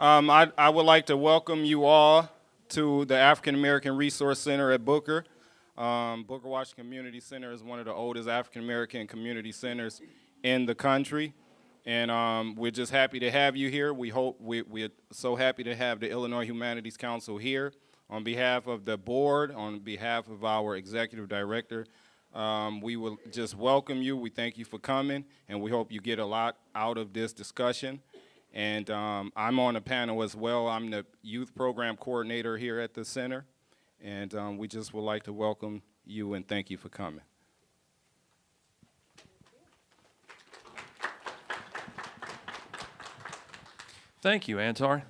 I would like to welcome you all to the African American Resource Center at Booker. Booker Washington Community Center is one of the oldest African American community centers in the country. And we're just happy to have you here. We're so happy to have the Illinois Humanities Council here. On behalf of the board, on behalf of our executive director, we will just welcome you. We thank you for coming, and we hope you get a lot out of this discussion. And I'm on the panel as well. I'm the youth program coordinator here at the center, and we just would like to welcome you and thank you for coming. Thank you, Antar.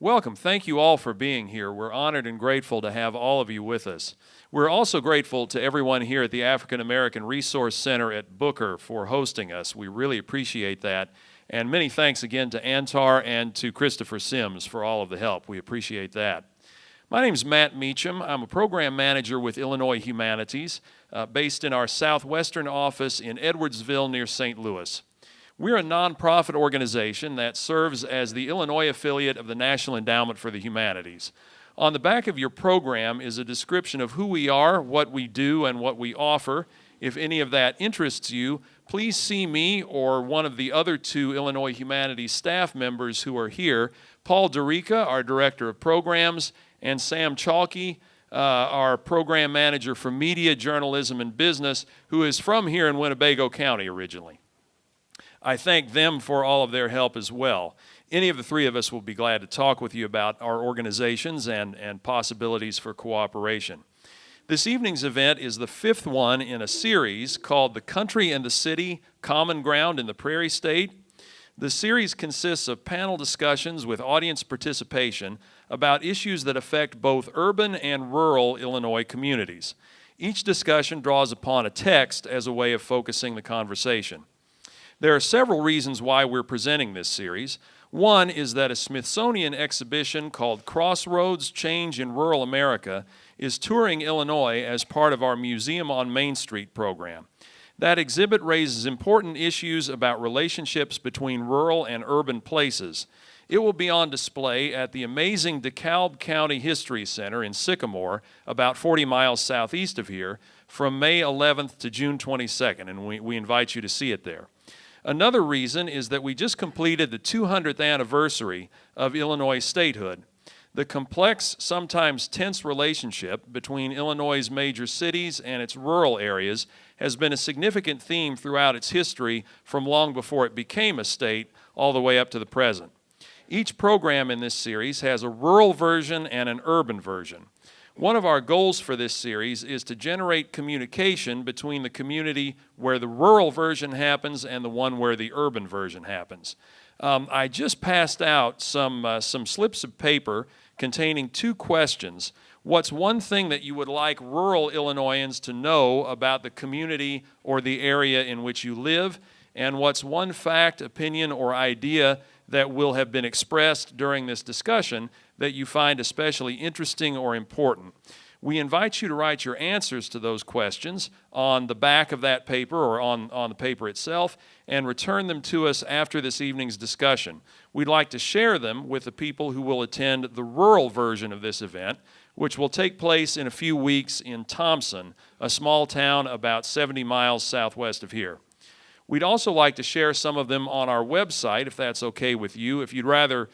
Welcome. Thank you all for being here. We're honored and grateful to have all of you with us. We're also grateful to everyone here at the African American Resource Center at Booker for hosting us. We really appreciate that. And many thanks again to Antar and to Christopher Sims for all of the help. We appreciate that. My name is Matt Meacham. I'm a program manager with Illinois Humanities, based in our southwestern office in Edwardsville near St. Louis. We're a nonprofit organization that serves as the Illinois affiliate of the National Endowment for the Humanities. On the back of your program is a description of who we are, what we do, and what we offer. If any of that interests you, please see me or one of the other two Illinois Humanities staff members who are here, Paul Dorica, our Director of Programs, and Sam Chalke, our Program Manager for Media, Journalism, and Business, who is from here in Winnebago County originally. I thank them for all of their help as well. Any of the three of us will be glad to talk with you about our organizations and possibilities for cooperation. This evening's event is the fifth one in a series called The Country and the City, Common Ground in the Prairie State. The series consists of panel discussions with audience participation about issues that affect both urban and rural Illinois communities. Each discussion draws upon a text as a way of focusing the conversation. There are several reasons why we're presenting this series. One is that a Smithsonian exhibition called Crossroads: Change in Rural America is touring Illinois as part of our Museum on Main Street program. That exhibit raises important issues about relationships between rural and urban places. It will be on display at the amazing DeKalb County History Center in Sycamore, about 40 miles southeast of here, from May 11th to June 22nd, and we invite you to see it there. Another reason is that we just completed the 200th anniversary of Illinois statehood. The complex, sometimes tense relationship between Illinois' major cities and its rural areas has been a significant theme throughout its history from long before it became a state all the way up to the present. Each program in this series has a rural version and an urban version. One of our goals for this series is to generate communication between the community where the rural version happens and the one where the urban version happens. I just passed out some slips of paper containing two questions. What's one thing that you would like rural Illinoisans to know about the community or the area in which you live? And what's one fact, opinion, or idea that will have been expressed during this discussion that you find especially interesting or important? We invite you to write your answers to those questions on the back of that paper or on the paper itself and return them to us after this evening's discussion. We'd like to share them with the people who will attend the rural version of this event, which will take place in a few weeks in Thompson, a small town about 70 miles southwest of here. We'd also like to share some of them on our website, if that's okay with you. If you'd rather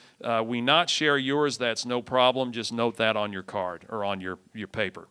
we not share yours, that's no problem. Just note that on your card or on your paper.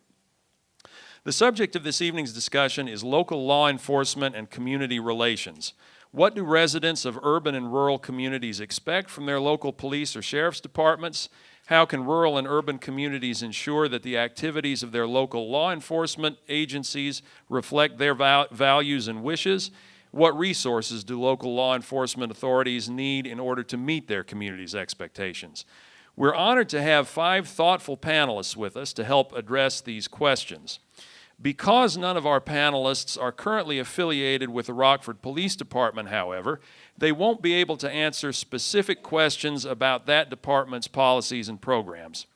The subject of this evening's discussion is local law enforcement and community relations. What do residents of urban and rural communities expect from their local police or sheriff's departments? How can rural and urban communities ensure that the activities of their local law enforcement agencies reflect their values and wishes? What resources do local law enforcement authorities need in order to meet their community's expectations? We're honored to have 5 thoughtful panelists with us to help address these questions. Because none of our panelists are currently affiliated with the Rockford Police Department, however, they won't be able to answer specific questions about that department's policies and programs.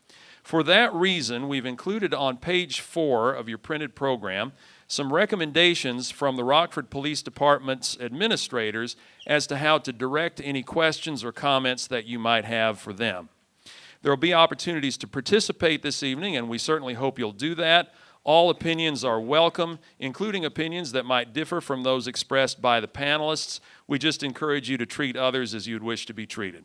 For that reason, we've included on page 4 of your printed program some recommendations from the Rockford Police Department's administrators as to how to direct any questions or comments that you might have for them. There will be opportunities to participate this evening, and we certainly hope you'll do that. All opinions are welcome, including opinions that might differ from those expressed by the panelists. We just encourage you to treat others as you'd wish to be treated.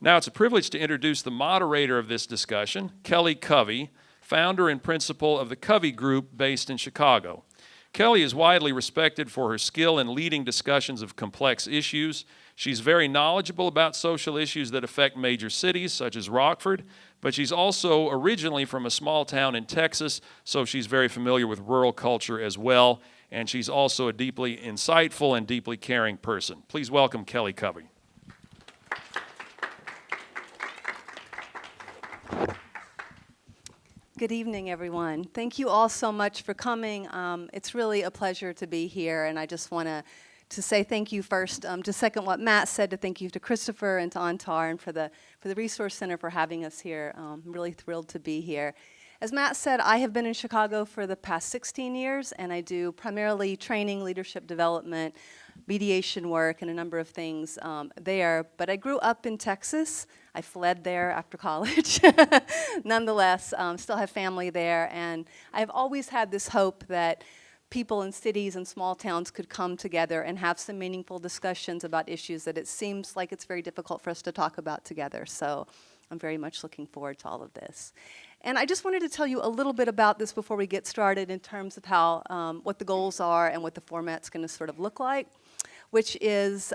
Now it's a privilege to introduce the moderator of this discussion, Kelly Covey, founder and principal of the Covey Group based in Chicago. Kelly is widely respected for her skill in leading discussions of complex issues. She's very knowledgeable about social issues that affect major cities, such as Rockford, but she's also originally from a small town in Texas, so she's very familiar with rural culture as well, and she's also a deeply insightful and deeply caring person. Please welcome Kelly Covey. Good evening, everyone. Thank you all so much for coming. It's really a pleasure to be here, and I just want to say thank you first, to second what Matt said, to thank you to Christopher and to Antar and for the Resource Center for having us here. I'm really thrilled to be here. As Matt said, I have been in Chicago for the past 16 years, and I do primarily training, leadership development, mediation work, and a number of things there. But I grew up in Texas. I fled there after college. Nonetheless, still have family there, and I've always had this hope that people in cities and small towns could come together and have some meaningful discussions about issues that it seems like it's very difficult for us to talk about together. So I'm very much looking forward to all of this. And I just wanted to tell you a little bit about this before we get started in terms of how, what the goals are and what the format's going to sort of look like, which is,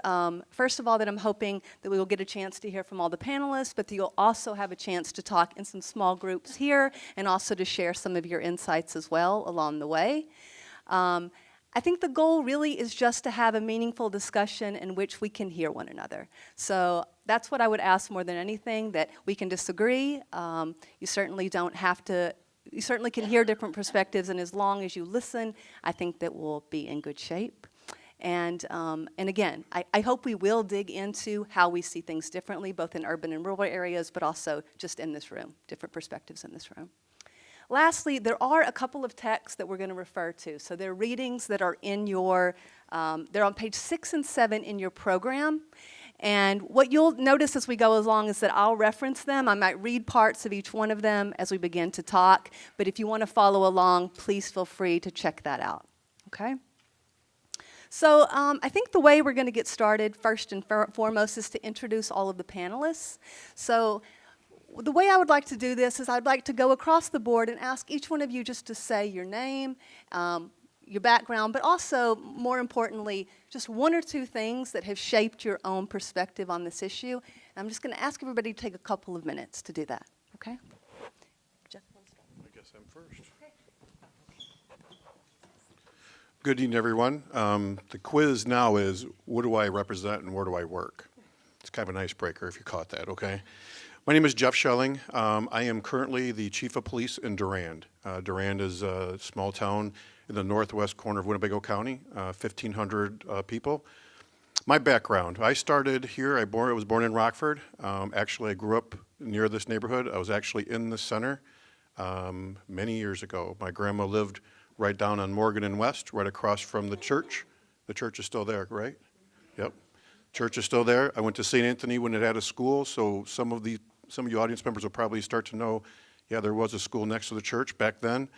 first of all, that I'm hoping that we will get a chance to hear from all the panelists, but that you'll also have a chance to talk in some small groups here and also to share some of your insights as well along the way. I think the goal really is just to have a meaningful discussion in which we can hear one another. So that's what I would ask more than anything, that we can disagree. You certainly don't have to, you certainly can hear different perspectives, and as long as you listen, I think that we'll be in good shape. And again, I hope we will dig into how we see things differently, both in urban and rural areas, but also just in this room, different perspectives in this room. Lastly, there are a couple of texts that we're going to refer to. So they're readings that are in your, they're on page 6 and 7 in your program. And what you'll notice as we go along is that I'll reference them. I might read parts of each one of them as we begin to talk. But if you want to follow along, please feel free to check that out. Okay? So I think the way we're going to get started, first and foremost, is to introduce all of the panelists. So the way I would like to do this is I'd like to go across the board and ask each one of you just to say your name, your background, but also, more importantly, just one or two things that have shaped your own perspective on this issue. And I'm just going to ask everybody to take a couple of minutes to do that, okay? Jeff, want to start? I guess I'm first. Good evening, everyone. The quiz now is, what do I represent and where do I work? It's kind of an icebreaker if you caught that, okay? My name is Jeff Schelling. I am currently the Chief of Police in Durand. Durand is a small town in the northwest corner of Winnebago County, 1,500 people. My background, I started here, I was born in Rockford. Actually, I grew up near this neighborhood. I was actually in the center many years ago. My grandma lived right down on Morgan and West, right across from the church. The church is still there, right? Yep. Church is still there. I went to St. Anthony when it had a school, so some of you audience members will probably start to know, yeah, there was a school next to the church back then.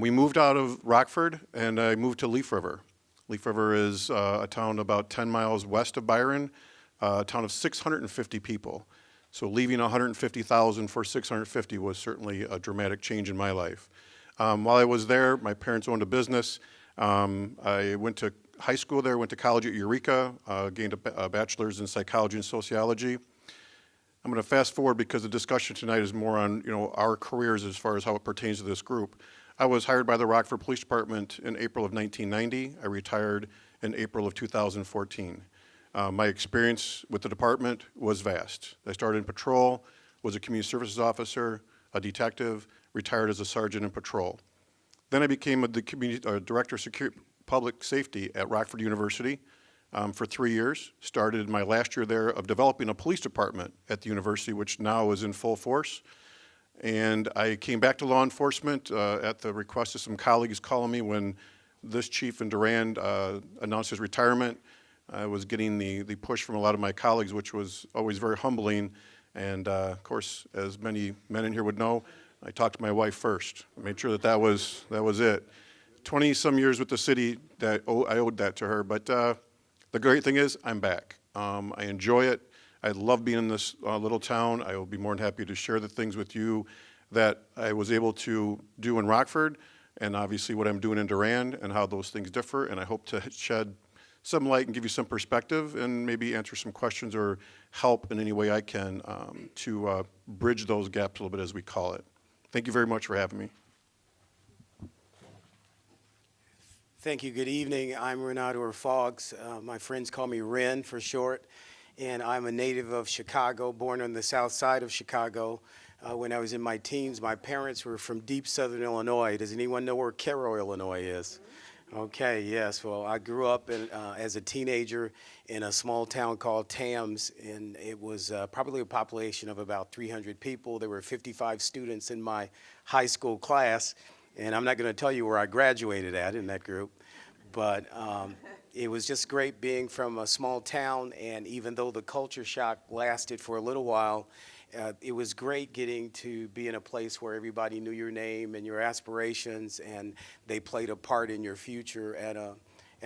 We moved out of Rockford, and I moved to Leaf River. Leaf River is a town about 10 miles west of Byron, a town of 650 people. So leaving 150,000 for 650 was certainly a dramatic change in my life. While I was there, my parents owned a business. I went to high school there, went to college at Eureka, gained a bachelor's in psychology and sociology. I'm going to fast forward because the discussion tonight is more on, our careers as far as how it pertains to this group. I was hired by the Rockford Police Department in April of 1990. I retired in April of 2014. My experience with the department was vast. I started in patrol, was a community services officer, a detective, retired as a sergeant in patrol. Then I became the director of public safety at Rockford University for 3 years. Started my last year there of developing a police department at the university, which now is in full force. And I came back to law enforcement at the request of some colleagues calling me when this chief in Durand announced his retirement, I was getting the push from a lot of my colleagues, which was always very humbling. And of course, as many men in here would know, I talked to my wife first. I made sure that was it. 20-some years with the city, I owed that to her. But the great thing is, I'm back. I enjoy it. I love being in this little town. I will be more than happy to share the things with you that I was able to do in Rockford, and obviously what I'm doing in Durand and how those things differ. And I hope to shed some light and give you some perspective and maybe answer some questions or help in any way I can to bridge those gaps a little bit, as we call it. Thank you very much for having me. Thank you. Good evening. I'm Renato Foggs. My friends call me Ren for short, and I'm a native of Chicago, born on the south side of Chicago. When I was in my teens, my parents were from deep southern Illinois. Does anyone know where Cairo, Illinois is? Okay, yes. Well, I grew up as a teenager in a small town called Tams, and it was probably a population of about 300 people. There were 55 students in my high school class, and I'm not going to tell you where I graduated at in that group, but it was just great being from a small town, and even though the culture shock lasted for a little while, it was great getting to be in a place where everybody knew your name and your aspirations, and they played a part in your future at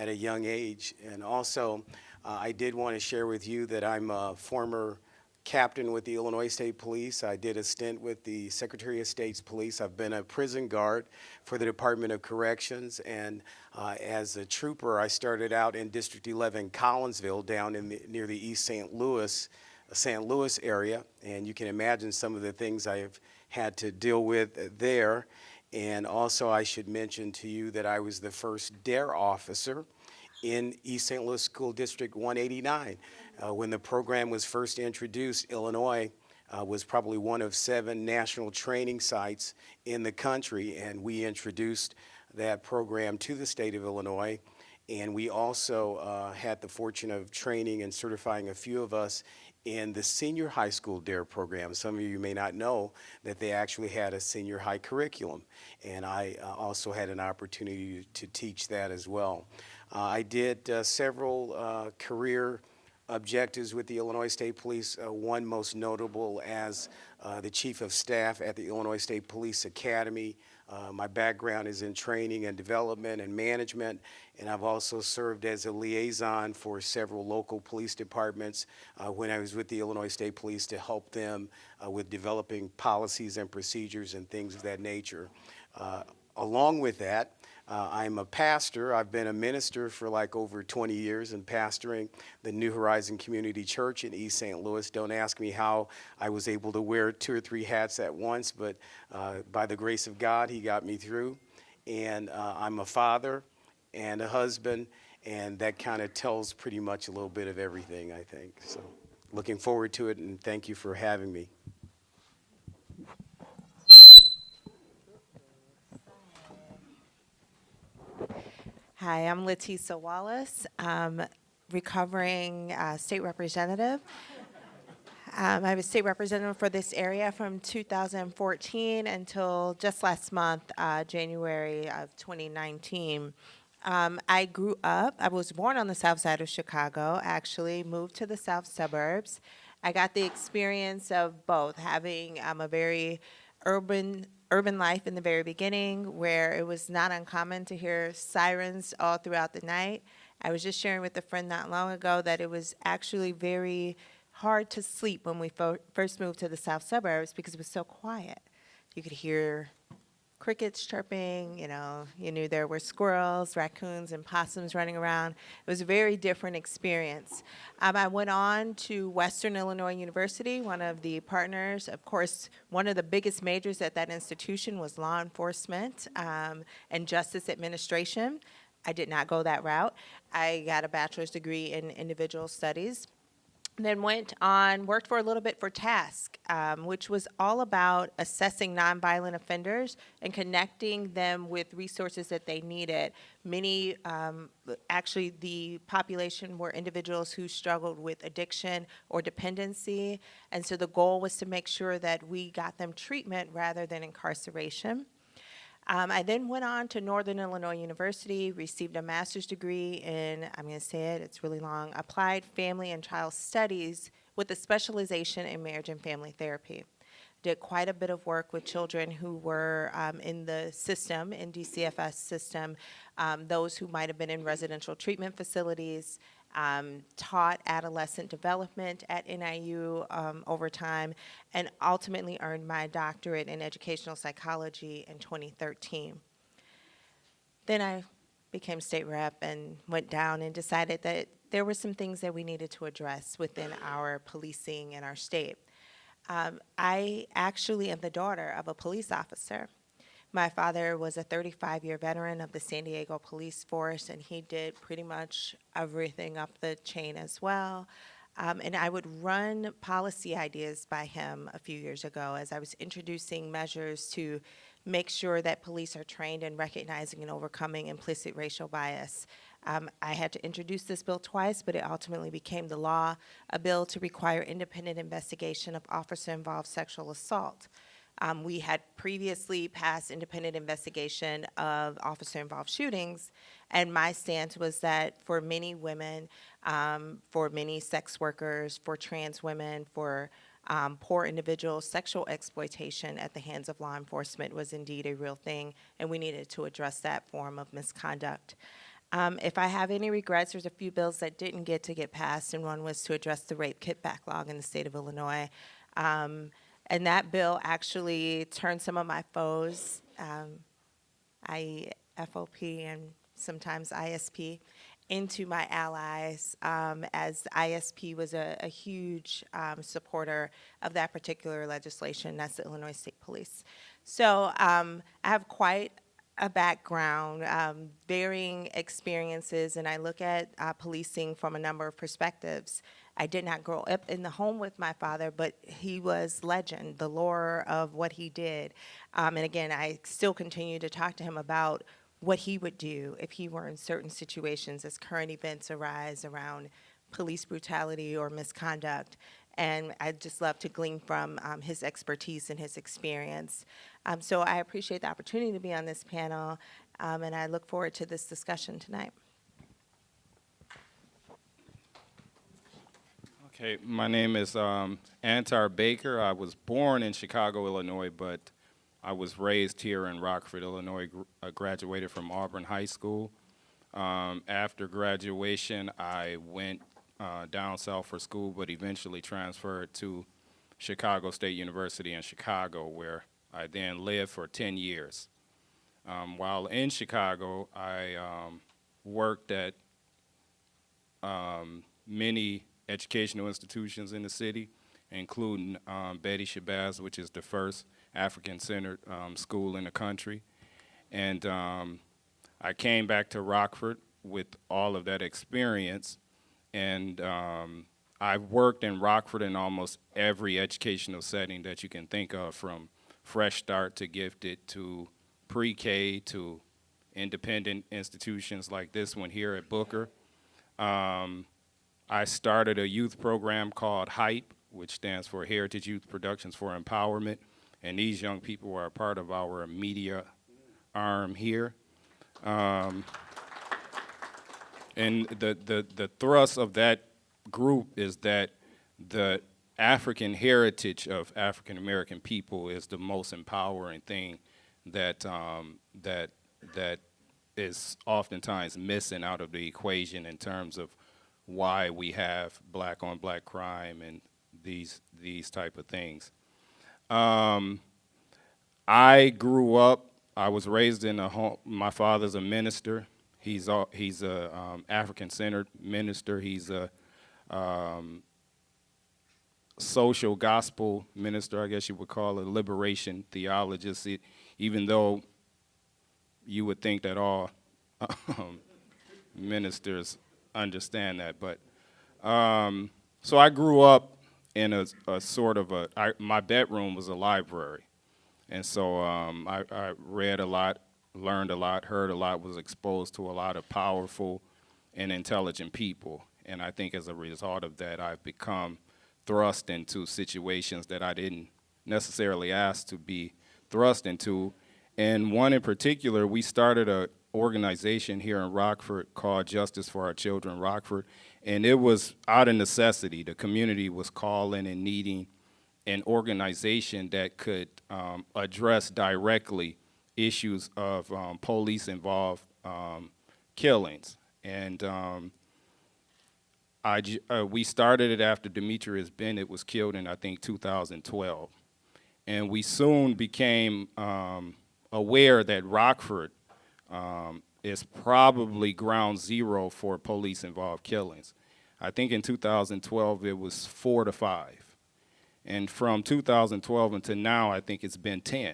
a young age. And also, I did want to share with you that I'm a former captain with the Illinois State Police. I did a stint with the Secretary of State's Police. I've been a prison guard for the Department of Corrections, and as a trooper, I started out in District 11, Collinsville, down near the East St. Louis area, and you can imagine some of the things I have had to deal with there. And also, I should mention to you that I was the first DARE officer in East St. Louis School District 189. When the program was first introduced, Illinois was probably one of 7 national training sites in the country, and we introduced that program to the state of Illinois. And we also had the fortune of training and certifying a few of us in the senior high school DARE program. Some of you may not know that they actually had a senior high curriculum, and I also had an opportunity to teach that as well. I did several career objectives with the Illinois State Police, one most notable as the Chief of Staff at the Illinois State Police Academy. My background is in training and development and management, and I've also served as a liaison for several local police departments when I was with the Illinois State Police to help them with developing policies and procedures and things of that nature. Along with that, I'm a pastor. I've been a minister for like over 20 years and pastoring the New Horizon Community Church in East St. Louis. Don't ask me how I was able to wear 2 or 3 hats at once, but by the grace of God, he got me through. And I'm a father and a husband, and that kind of tells pretty much a little bit of everything, I think. So looking forward to it, and thank you for having me. Hi, I'm Letisa Wallace, recovering state representative. I was state representative for this area from 2014 until just last month, January of 2019. I was born on the south side of Chicago, actually, moved to the south suburbs. I got the experience of both, having a very urban life in the very beginning, where it was not uncommon to hear sirens all throughout the night. I was just sharing with a friend not long ago that it was actually very hard to sleep when we first moved to the south suburbs because it was so quiet. You could hear crickets chirping, you knew there were squirrels, raccoons, and possums running around. It was a very different experience. I went on to Western Illinois University, one of the partners. Of course, one of the biggest majors at that institution was law enforcement and justice administration. I did not go that route. I got a bachelor's degree in individual studies. Then went on, worked for a little bit for TASK, which was all about assessing nonviolent offenders and connecting them with resources that they needed. Many, actually the population were individuals who struggled with addiction or dependency, and so the goal was to make sure that we got them treatment rather than incarceration. I then went on to Northern Illinois University, received a master's degree in, I'm going to say it, it's really long, Applied Family and Child Studies with a specialization in marriage and family therapy. Did quite a bit of work with children who were in the system, in DCFS system, those who might have been in residential treatment facilities, taught adolescent development at NIU over time, and ultimately earned my doctorate in educational psychology in 2013. Then I became state rep and went down and decided that there were some things that we needed to address within our policing in our state. I actually am the daughter of a police officer. My father was a 35-year veteran of the San Diego Police Force, and he did pretty much everything up the chain as well. And I would run policy ideas by him a few years ago as I was introducing measures to make sure that police are trained in recognizing and overcoming implicit racial bias. I had to introduce this bill twice, but it ultimately became the law, a bill to require independent investigation of officer-involved sexual assault. We had previously passed independent investigation of officer-involved shootings, and my stance was that for many women, for many sex workers, for trans women, for poor individuals, sexual exploitation at the hands of law enforcement was indeed a real thing, and we needed to address that form of misconduct. If I have any regrets, there's a few bills that didn't get passed, and one was to address the rape kit backlog in the state of Illinois. And that bill actually turned some of my foes, i.e. FOP and sometimes ISP, into my allies, as ISP was a huge supporter of that particular legislation. That's the Illinois State Police. So I have quite a background, varying experiences, and I look at policing from a number of perspectives. I did not grow up in the home with my father, but he was legend, the lore of what he did. And again, I still continue to talk to him about what he would do if he were in certain situations as current events arise around police brutality or misconduct. And I'd just love to glean from his expertise and his experience. So I appreciate the opportunity to be on this panel, and I look forward to this discussion tonight. Okay, my name is Antar Baker. I was born in Chicago, Illinois, but I was raised here in Rockford, Illinois. I graduated from Auburn High School. After graduation, I went down south for school, but eventually transferred to Chicago State University in Chicago, where I then lived for 10 years. While in Chicago, I worked at many educational institutions in the city, including Betty Shabazz, which is the first African-centered school in the country. And I came back to Rockford with all of that experience, and I've worked in Rockford in almost every educational setting that you can think of, from Fresh Start to Gifted to pre-K to independent institutions like this one here at Booker. I started a youth program called HYPE, which stands for Heritage Youth Productions for Empowerment, and these young people are a part of our media arm here. And the thrust of that group is that the African heritage of African American people is the most empowering thing that that is oftentimes missing out of the equation in terms of why we have black on black crime and these type of things. I grew up, I was raised in a home, my father's a minister. He's a African-centered minister. He's a social gospel minister, I guess you would call it, a liberation theologist, even though you would think that all ministers understand that. But so I grew up in a sort of my bedroom was a library. And so I read a lot, learned a lot, heard a lot, was exposed to a lot of powerful and intelligent people. And I think as a result of that, I've become thrust into situations that I didn't necessarily ask to be thrust into. And one in particular, we started an organization here in Rockford called Justice for Our Children Rockford, and it was out of necessity. The community was calling and needing an organization that could address directly issues of police-involved killings. And we started it after Demetrius Bennett was killed in, I think, 2012. And we soon became aware that Rockford is probably ground zero for police-involved killings. I think in 2012 it was 4 to 5. And from 2012 until now, I think it's been 10.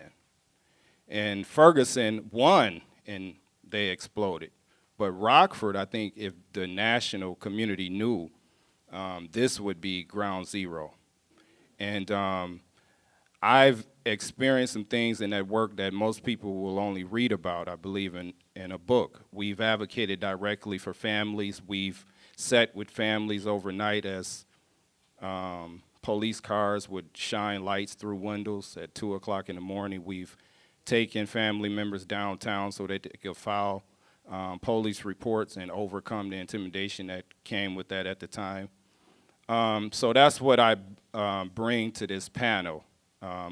And Ferguson won, and they exploded. But Rockford, I think if the national community knew, this would be ground zero. And I've experienced some things in that work that most people will only read about, I believe, in a book. We've advocated directly for families. We've sat with families overnight as police cars would shine lights through windows at 2 o'clock in the morning. We've taken family members downtown so that they could file police reports and overcome the intimidation that came with that at the time. So that's what I bring to this panel.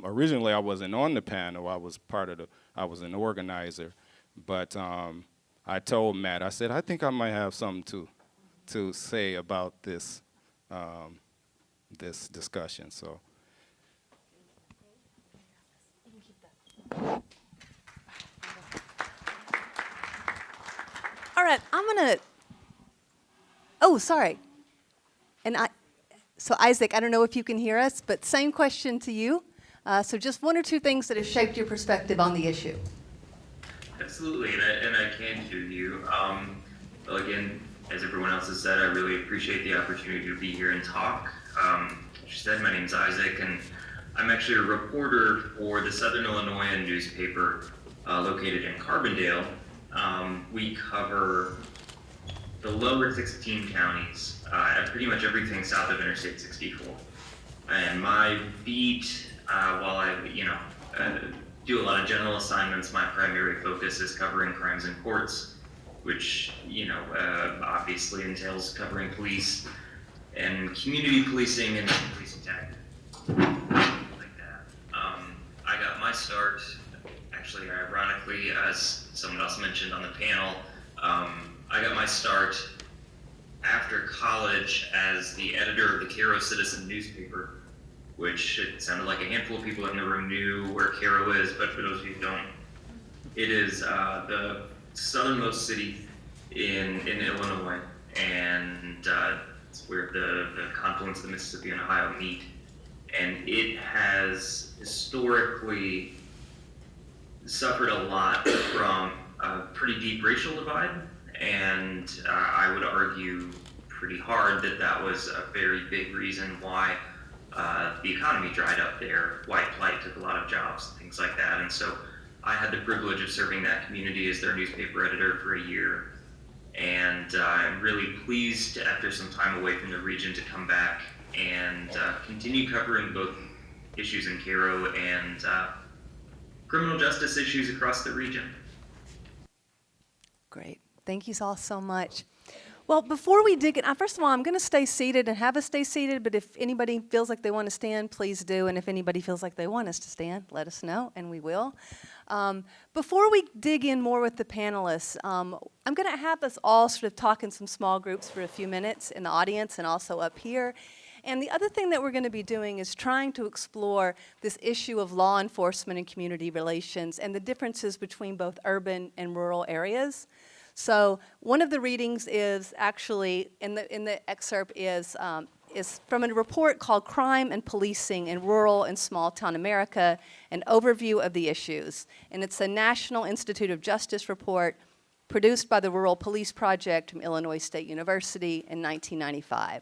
Originally, I wasn't on the panel. I was I was an organizer. But I told Matt, I said, I think I might have something to say about this this discussion. So. All right, I'm gonna, oh, sorry. And so Isaac, I don't know if you can hear us, but same question to you. So just one or two things that have shaped your perspective on the issue. Absolutely, and I can hear you. Well, again, as everyone else has said, I really appreciate the opportunity to be here and talk. As you said, my name's Isaac, and I'm actually a reporter for the Southern Illinois newspaper located in Carbondale. We cover the lower 16 counties, pretty much everything south of Interstate 64. And my beat, while I, do a lot of general assignments, my primary focus is covering crimes in courts, which, obviously entails covering police and community policing and policing tactics, like that. I got my start, actually, ironically, as someone else mentioned on the panel, I got my start after college as the editor of the Cairo Citizen newspaper, which it sounded like a handful of people in the room knew where Cairo is, but for those of you who don't, it is the southernmost city in Illinois, and it's where the confluence of the Mississippi and Ohio meet. And it has historically suffered a lot from a pretty deep racial divide, and I would argue pretty hard that that was a very big reason why the economy dried up there. White flight took a lot of jobs and things like that. And so I had the privilege of serving that community as their newspaper editor for a year. And I'm really pleased, after some time away from the region, to come back and continue covering both issues in Cairo and criminal justice issues across the region. Great. Thank you all so much. Well, before we dig in, first of all, I'm going to stay seated and have us stay seated, but if anybody feels like they want to stand, please do. And if anybody feels like they want us to stand, let us know, and we will. Before we dig in more with the panelists, I'm going to have us all sort of talk in some small groups for a few minutes in the audience and also up here. And the other thing that we're going to be doing is trying to explore this issue of law enforcement and community relations and the differences between both urban and rural areas. So one of the readings is actually, in the excerpt is from a report called Crime and Policing in Rural and Small Town America, an overview of the issues. And it's a National Institute of Justice report produced by the Rural Police Project from Illinois State University in 1995.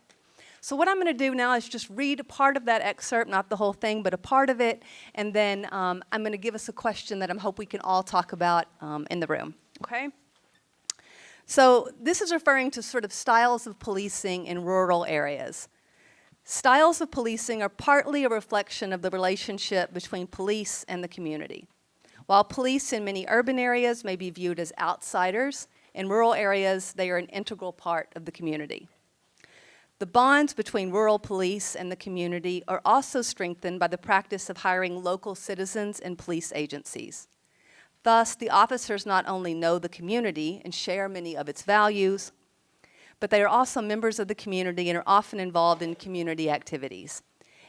So what I'm going to do now is just read a part of that excerpt, not the whole thing, but a part of it, and then I'm going to give us a question that I hope we can all talk about in the room, okay? So this is referring to sort of styles of policing in rural areas. Styles of policing are partly a reflection of the relationship between police and the community. While police in many urban areas may be viewed as outsiders, in rural areas they are an integral part of the community. The bonds between rural police and the community are also strengthened by the practice of hiring local citizens in police agencies. Thus, the officers not only know the community and share many of its values, but they are also members of the community and are often involved in community activities.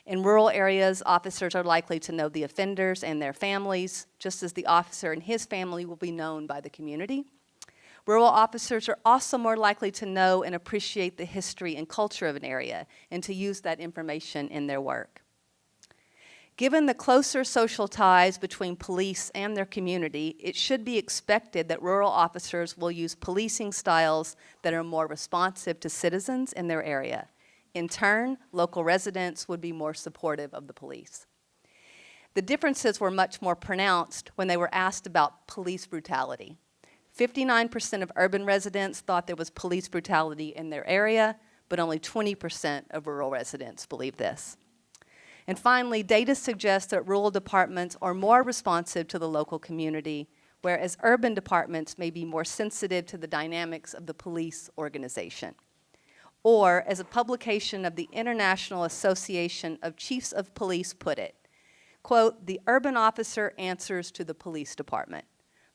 In rural areas, officers are likely to know the offenders and their families, just as the officer and his family will be known by the community. Rural officers are also more likely to know and appreciate the history and culture of an area and to use that information in their work. Given the closer social ties between police and their community, it should be expected that rural officers will use policing styles that are more responsive to citizens in their area. In turn, local residents would be more supportive of the police. The differences were much more pronounced when they were asked about police brutality. 59% of urban residents thought there was police brutality in their area, but only 20% of rural residents believe this. And finally, data suggests that rural departments are more responsive to the local community, whereas urban departments may be more sensitive to the dynamics of the police organization. Or, as a publication of the International Association of Chiefs of Police put it, quote, "The urban officer answers to the police department.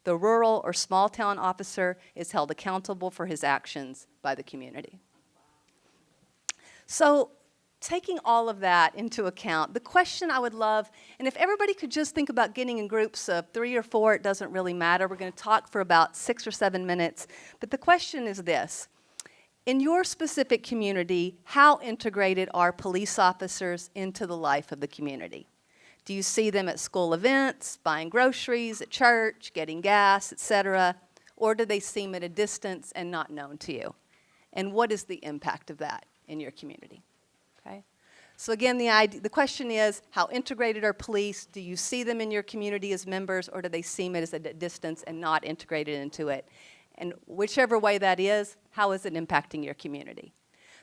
The rural or small-town officer is held accountable for his actions by the community." So, taking all of that into account, the question I would love, and if everybody could just think about getting in groups of 3 or 4, it doesn't really matter. We're going to talk for about 6 or 7 minutes. But the question is this. In your specific community, how integrated are police officers into the life of the community? Do you see them at school events, buying groceries, at church, getting gas, etc.? Or do they seem at a distance and not known to you? And what is the impact of that in your community? Okay? So again, the question is, how integrated are police? Do you see them in your community as members, or do they seem at a distance and not integrated into it? And whichever way that is, how is it impacting your community?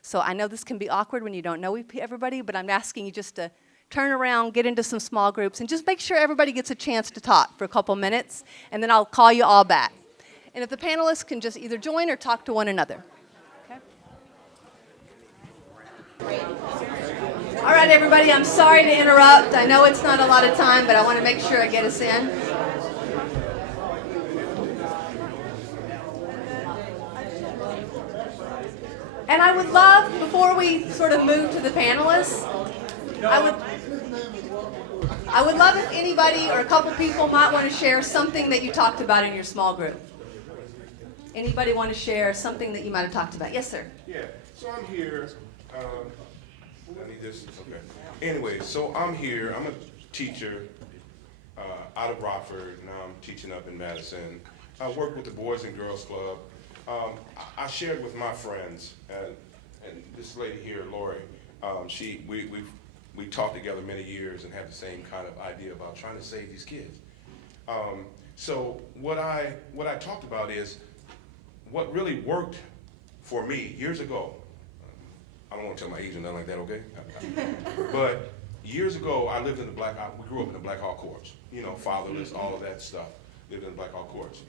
So I know this can be awkward when you don't know everybody, but I'm asking you just to turn around, get into some small groups, and just make sure everybody gets a chance to talk for a couple minutes, and then I'll call you all back. And if the panelists can just either join or talk to one another. Okay? All right, everybody, I'm sorry to interrupt. I know it's not a lot of time, but I want to make sure I get us in. And I would love, before we sort of move to the panelists, I would love if anybody or a couple people might want to share something that you talked about in your small group. Anybody want to share something that you might have talked about? Yes, sir. Yeah, so I'm here. I need this. Okay. Anyway, so I'm here. I'm a teacher out of Rockford. Now I'm teaching up in Madison. I work with the Boys and Girls Club. I shared with my friends, and this lady here, Lori, we talked together many years and have the same kind of idea about trying to save these kids. So what I talked about is what really worked for me years ago. I don't want to tell my age or nothing like that, okay? But years ago, I lived in the we grew up in the Black Hawk Courts. You know, fatherless, all of that stuff. Lived in the Black Hawk Courts.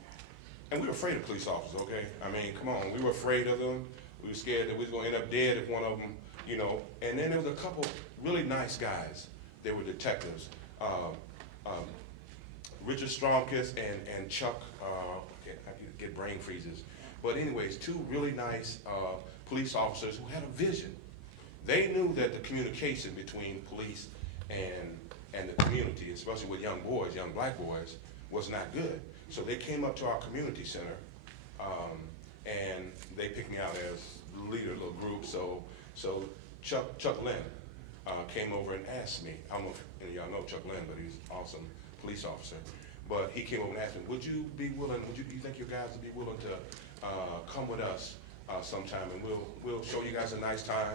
And we were afraid of police officers, okay? I mean, come on, we were afraid of them. We were scared that we was gonna end up dead if one of them, you know. And then there was a couple really nice guys. They were detectives. Richard Stromkis and Chuck, I get brain freezes. But anyways, 2 really nice police officers who had a vision. They knew that the communication between police and the community, especially with young boys, young black boys, was not good. So they came up to our community center, and they picked me out as the leader of the little group. So Chuck Lynn came over and asked me. I don't know if y'all know Chuck Lynn, but he's an awesome police officer. But he came over and asked me, would you be willing, do you think your guys would be willing to come with us sometime, and we'll show you guys a nice time.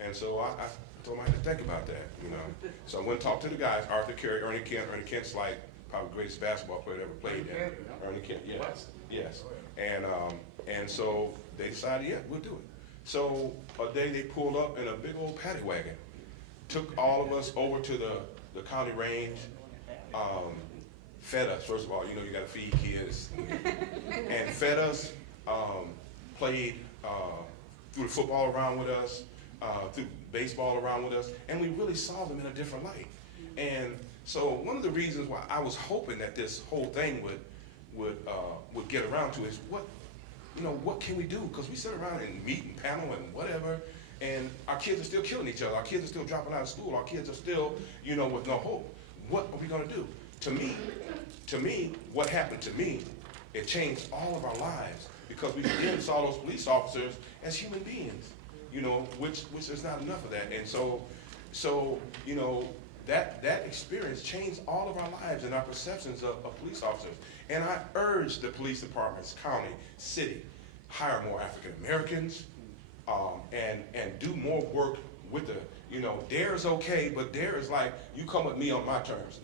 And so I told him I had to think about that, you know. So I went and talked to the guys, Arthur Carey, Ernie Kent. Ernie Kent's like probably the greatest basketball player that ever played there. Ernie Kent, yes. And so they decided, yeah, we'll do it. So a day they pulled up in a big old paddy wagon, took all of us over to the county range, fed us. First of all, you know you got to feed kids, and fed us. Played through the football around with us, through baseball around with us, and we really saw them in a different light. And so one of the reasons why I was hoping that this whole thing would get around to is what can we do? Because we sit around and meet and panel and whatever, and our kids are still killing each other. Our kids are still dropping out of school. Our kids are still, with no hope. What are we going to do? To me, what happened to me, it changed all of our lives because we again saw those police officers as human beings, which is not enough of that. And so that experience changed all of our lives and our perceptions of police officers. And I urge the police departments, county, city, hire more African Americans, and do more work with DARE is okay, but DARE is like, you come with me on my terms.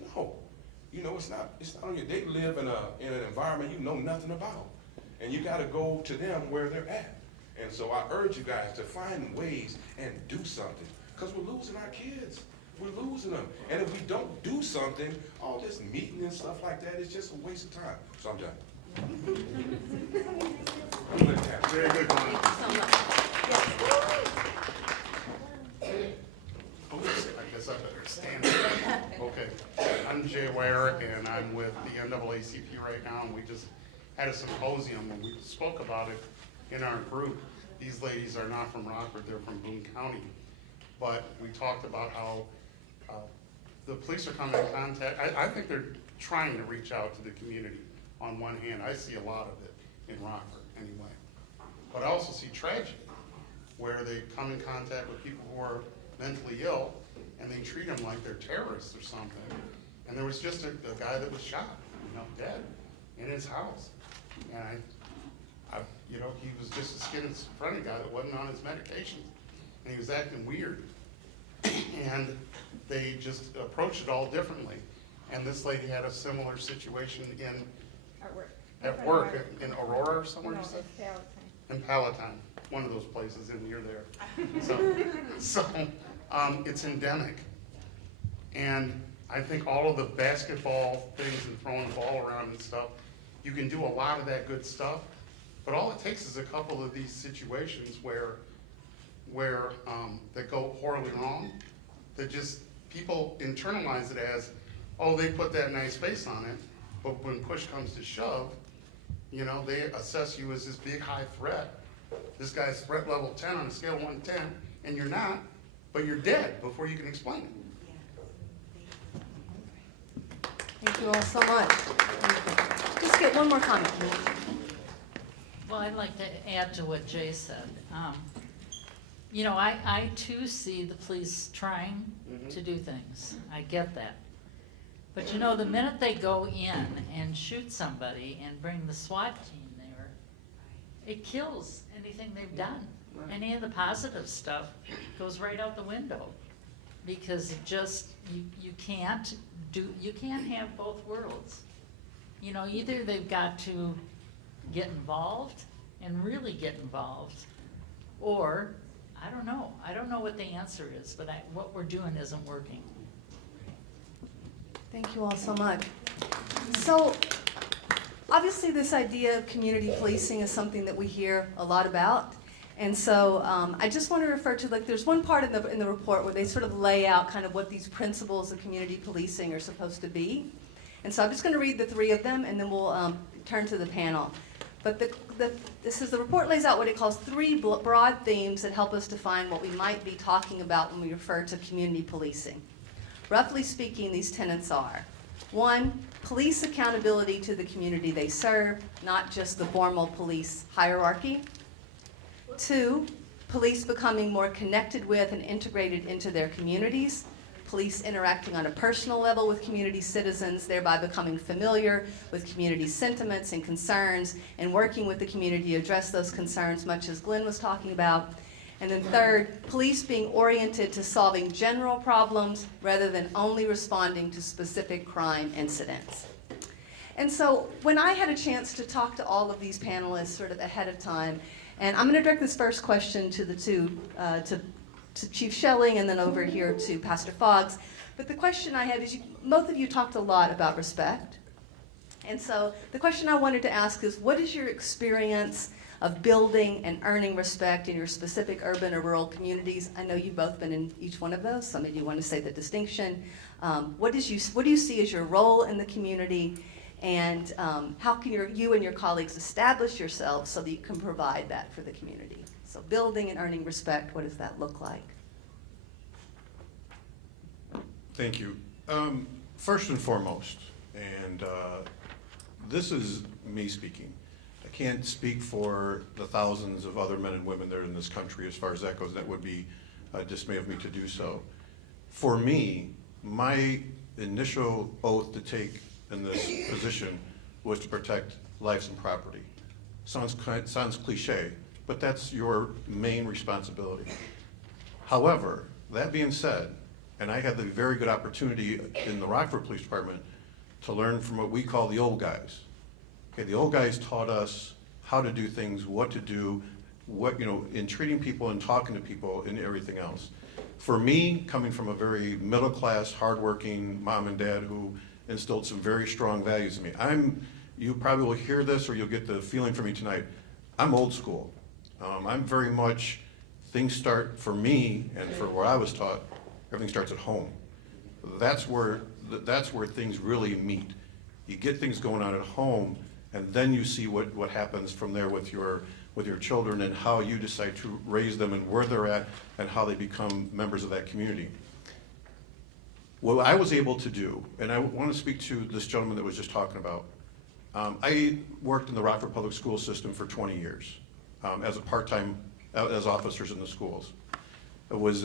No, it's not on your, they live in an environment you know nothing about. And you gotta go to them where they're at. And so I urge you guys to find ways and do something, because we're losing our kids. We're losing them. And if we don't do something, all this meeting and stuff like that is just a waste of time. So I'm done. Very good, Ron. Thank you so much. I guess I better stand up. Okay. I'm Jay Ware, and I'm with the NAACP right now, and we just had a symposium, and we spoke about it in our group. These ladies are not from Rockford, they're from Boone County. But we talked about how the police are coming in contact. I think they're trying to reach out to the community on one hand. I see a lot of it in Rockford anyway. But I also see tragedy, where they come in contact with people who are mentally ill, and they treat them like they're terrorists or something. And there was just a guy that was shot, dead in his house. And he was just a schizophrenic guy that wasn't on his medications, and he was acting weird. And they just approached it all differently. And this lady had a similar situation at work in Aurora or somewhere, you said? In Palatine, one of those places near there. So it's endemic. And I think all of the basketball things and throwing the ball around and stuff, you can do a lot of that good stuff, but all it takes is a couple of these situations where that go horribly wrong, that just people internalize it as, oh, they put that nice face on it, but when push comes to shove, they assess you as this big high threat. This guy's threat level 10 on a scale of 1 to 10, and you're not, but you're dead before you can explain it. Thank you all so much. Just get one more comment. Well, I'd like to add to what Jay said. I too see the police trying to do things. I get that. But the minute they go in and shoot somebody and bring the SWAT team there, it kills anything they've done. Any of the positive stuff goes right out the window, because it just, you can't have both worlds. Either they've got to get involved and really get involved, or I don't know. I don't know what the answer is, but what we're doing isn't working. Thank you all so much. So, obviously this idea of community policing is something that we hear a lot about. And so I just want to refer to, there's one part in the report where they sort of lay out kind of what these principles of community policing are supposed to be. And so I'm just going to read the 3 of them, and then we'll turn to the panel. But the report lays out what it calls 3 broad themes that help us define what we might be talking about when we refer to community policing. Roughly speaking, these tenets are: 1, police accountability to the community they serve, not just the formal police hierarchy. 2, police becoming more connected with and integrated into their communities. Police interacting on a personal level with community citizens, thereby becoming familiar with community sentiments and concerns, and working with the community to address those concerns, much as Glenn was talking about. And then 3rd, police being oriented to solving general problems rather than only responding to specific crime incidents. And so when I had a chance to talk to all of these panelists sort of ahead of time, and I'm going to direct this first question to the to Chief Schelling and then over here to Pastor Foggs. But the question I had is, both of you talked a lot about respect, And so the question I wanted to ask is, what is your experience of building and earning respect in your specific urban or rural communities? I know you've both been in each one of those. Some of you want to say the distinction. What do you see as your role in the community, and how can you and your colleagues establish yourselves so that you can provide that for the community? So building and earning respect, what does that look like? Thank you. First and foremost, and this is me speaking. I can't speak for the thousands of other men and women that are in this country as far as that goes. That would be dismay of me to do so. For me, my initial oath to take in this position was to protect lives and property. Sounds cliche, but that's your main responsibility. However, that being said, and I had the very good opportunity in the Rockford Police Department to learn from what we call the old guys. Okay, the old guys taught us how to do things, what to do, what, in treating people and talking to people and everything else. For me, coming from a very middle-class, hardworking mom and dad who instilled some very strong values in me, you probably will hear this or you'll get the feeling from me tonight, I'm old school. I'm very much, things start for me and for where I was taught, everything starts at home. That's where things really meet. You get things going on at home, and then you see what happens from there with your children and how you decide to raise them and where they're at and how they become members of that community. What I was able to do, and I want to speak to this gentleman that was just talking about, I worked in the Rockford Public School System for 20 years as a part-time, as officers in the schools. I was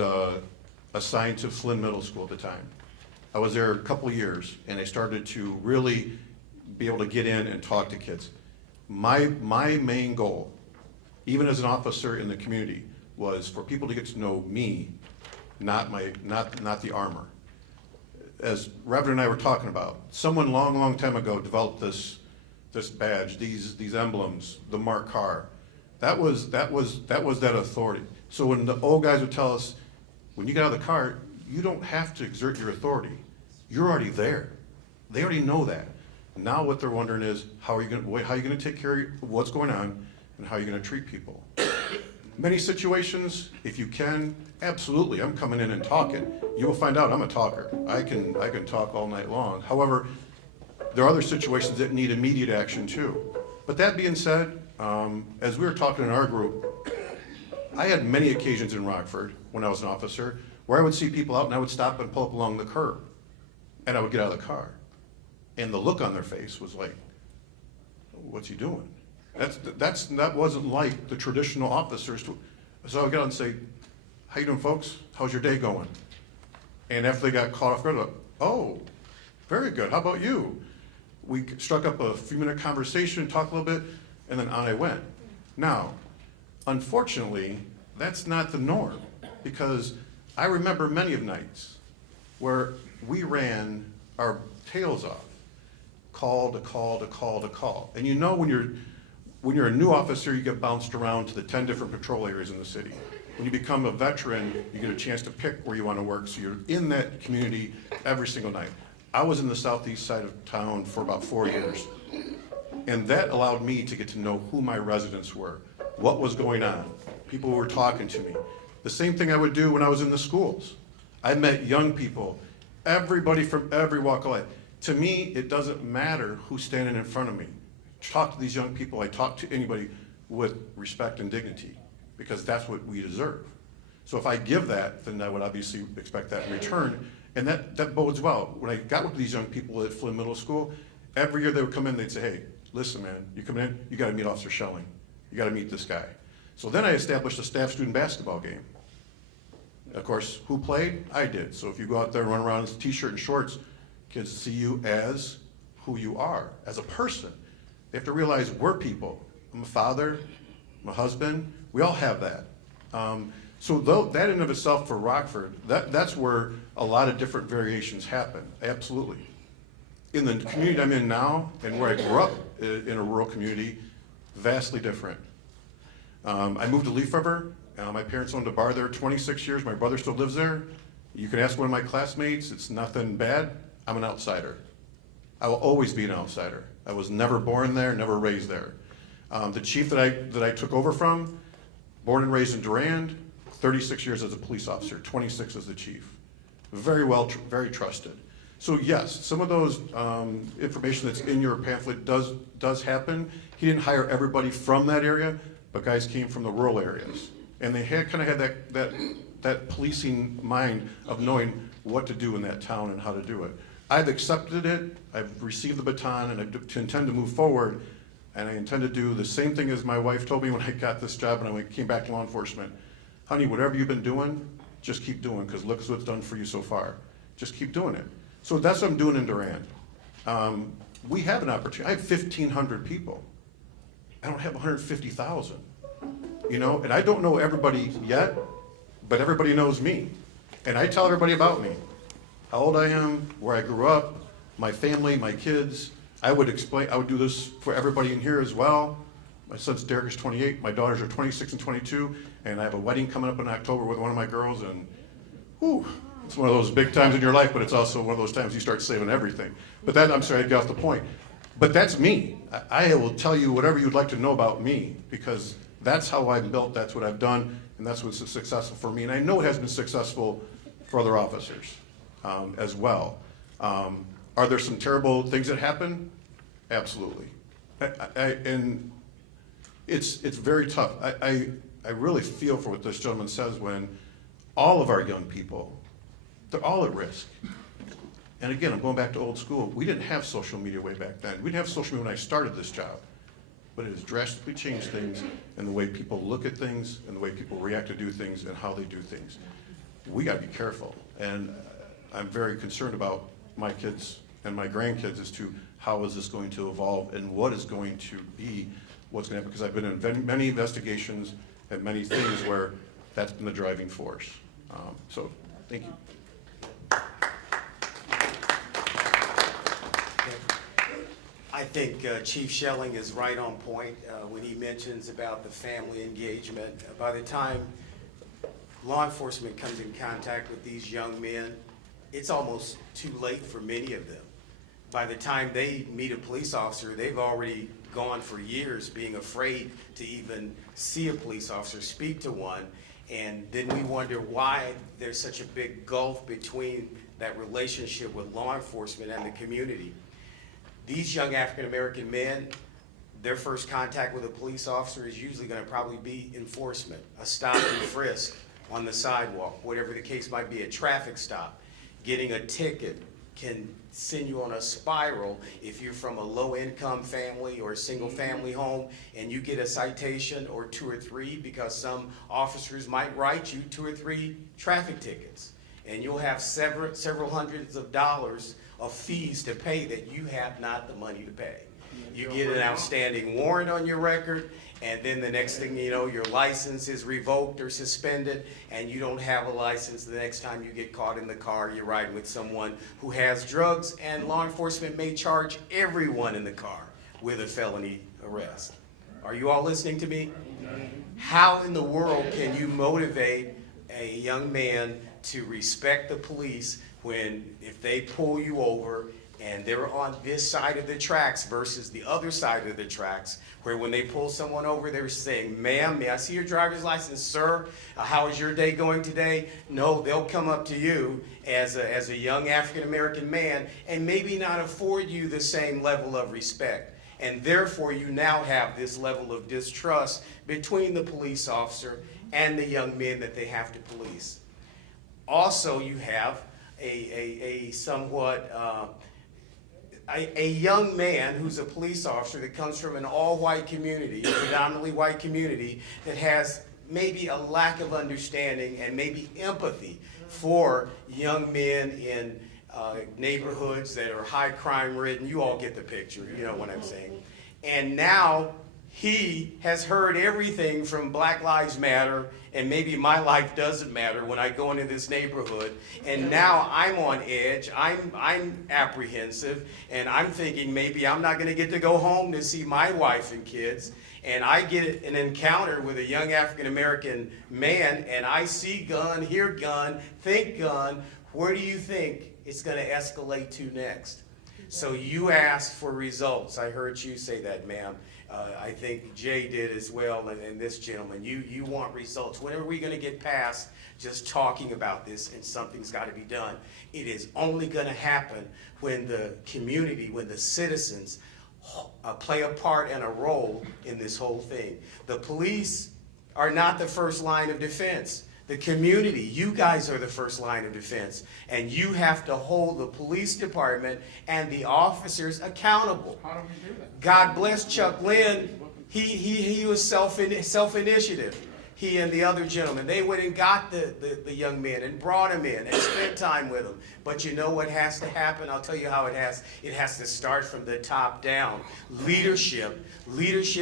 assigned to Flynn Middle School at the time. I was there a couple years, and I started to really be able to get in and talk to kids. My main goal, even as an officer in the community, was for people to get to know me, not the armor. As Reverend and I were talking about, someone long time ago developed this badge, these emblems, the marked car. That was that authority. So when the old guys would tell us, when you get out of the car, you don't have to exert your authority. You're already there. They already know that. Now what they're wondering is, how are you going to take care of what's going on and how are you going to treat people? Many situations, if you can, absolutely, I'm coming in and talking. You will find out I'm a talker. I can talk all night long. However, there are other situations that need immediate action too. But that being said, as we were talking in our group, I had many occasions in Rockford when I was an officer where I would see people out and I would stop and pull up along the curb and I would get out of the car. And the look on their face was like, what's he doing? That wasn't like the traditional officers. So I would get out and say, how you doing, folks? How's your day going? And after they got caught off guard, like, oh, very good. How about you? We struck up a few-minute conversation, talked a little bit, and then on I went. Now, unfortunately, that's not the norm, because I remember many of nights where we ran our tails off, call to call to call to call. And you know when you're a new officer, you get bounced around to the 10 different patrol areas in the city. When you become a veteran, you get a chance to pick where you want to work, so you're in that community every single night. I was in the southeast side of town for about 4 years, and that allowed me to get to know who my residents were, what was going on, people who were talking to me. The same thing I would do when I was in the schools. I met young people, everybody from every walk of life. To me, it doesn't matter who's standing in front of me. Talk to these young people, I talk to anybody with respect and dignity, because that's what we deserve. So if I give that, then I would obviously expect that in return, and that bodes well. When I got with these young people at Flynn Middle School, every year they would come in, they'd say, hey, listen, man, you come in, you gotta meet Officer Schelling. You gotta meet this guy. So then I established a staff-student basketball game. Of course, who played? I did. So if you go out there and run around in a t-shirt and shorts, kids see you as who you are, as a person. They have to realize we're people. I'm a father, I'm a husband, we all have that. So that in and of itself for Rockford, that's where a lot of different variations happen, absolutely. In the community I'm in now, and where I grew up in a rural community, vastly different. I moved to Leaf River. My parents owned a bar there 26 years. My brother still lives there. You can ask one of my classmates, it's nothing bad. I'm an outsider. I will always be an outsider. I was never born there, never raised there. The chief that I took over from, born and raised in Durand, 36 years as a police officer, 26 as the chief. Very well, very trusted. So yes, some of those information that's in your pamphlet does happen. He didn't hire everybody from that area, but guys came from the rural areas. And they kind of had that policing mind of knowing what to do in that town and how to do it. I've accepted it, I've received the baton, and I intend to move forward, and I intend to do the same thing as my wife told me when I got this job and I came back to law enforcement. Honey, whatever you've been doing, just keep doing, because look what it's done for you so far. Just keep doing it. So that's what I'm doing in Durand. We have an opportunity. I have 1,500 people. I don't have 150,000. You know, and I don't know everybody yet, but everybody knows me. And I tell everybody about me. How old I am, where I grew up, my family, my kids. I would do this for everybody in here as well. My son's Derek is 28, my daughters are 26 and 22, and I have a wedding coming up in October with one of my girls, and whew, it's one of those big times in your life, but it's also one of those times you start saving everything. But that, I'm sorry, I got off the point. But that's me. I will tell you whatever you'd like to know about me, because that's how I'm built, that's what I've done, and that's what's successful for me. And I know it has been successful for other officers as well. Are there some terrible things that happen? Absolutely. And it's very tough. I really feel for what this gentleman says when all of our young people, they're all at risk. And again, I'm going back to old school. We didn't have social media way back then. We didn't have social media when I started this job. But it has drastically changed things and the way people look at things and the way people react to do things and how they do things. We got to be careful. And I'm very concerned about my kids and my grandkids as to how is this going to evolve and what is going to be what's going to happen. Because I've been in many investigations and many things where that's been the driving force. So thank you. I think Chief Schelling is right on point when he mentions about the family engagement. By the time law enforcement comes in contact with these young men, it's almost too late for many of them. By the time they meet a police officer, they've already gone for years being afraid to even see a police officer, speak to one, and then we wonder why there's such a big gulf between that relationship with law enforcement and the community. These young African-American men, their first contact with a police officer is usually going to probably be enforcement, a stop and frisk on the sidewalk, whatever the case might be, a traffic stop. Getting a ticket can send you on a spiral if you're from a low-income family or a single-family home and you get a citation or 2 or 3 because some officers might write you 2 or 3 traffic tickets. And you'll have several hundreds of dollars of fees to pay that you have not the money to pay. You get an outstanding warrant on your record, and then the next thing you know, your license is revoked or suspended, and you don't have a license the next time you get caught in the car. You're riding with someone who has drugs, and law enforcement may charge everyone in the car with a felony arrest. Are you all listening to me? How in the world can you motivate a young man to respect the police when if they pull you over and they're on this side of the tracks versus the other side of the tracks, where when they pull someone over, they're saying, ma'am, may I see your driver's license, sir? How is your day going today? No, they'll come up to you as a young African-American man and maybe not afford you the same level of respect. And therefore, you now have this level of distrust between the police officer and the young men that they have to police. Also, you have a somewhat a young man who's a police officer that comes from an all-white community, a predominantly white community, that has maybe a lack of understanding and maybe empathy for young men in neighborhoods that are high crime ridden. You all get the picture, you know what I'm saying. And now he has heard everything from Black Lives Matter and maybe my life doesn't matter when I go into this neighborhood, and now I'm on edge, I'm apprehensive, and I'm thinking maybe I'm not gonna get to go home to see my wife and kids, and I get an encounter with a young African-American man, and I see gun, hear gun, think gun. Where do you think it's gonna escalate to next? So you asked for results. I heard you say that, ma'am. I think Jay did as well, and this gentleman. You want results. When are we going to get past just talking about this and something's got to be done? It is only going to happen when the community, when the citizens play a part and a role in this whole thing. The police are not the first line of defense. The community, you guys are the first line of defense, and you have to hold the police department and the officers accountable. How do we do that? God bless Chuck Lynn. He was self-initiative. He and the other gentleman, they went and got the young men and brought them in and spent time with them. But you know what has to happen? I'll tell you how it has. It has to start from the top down. Leadership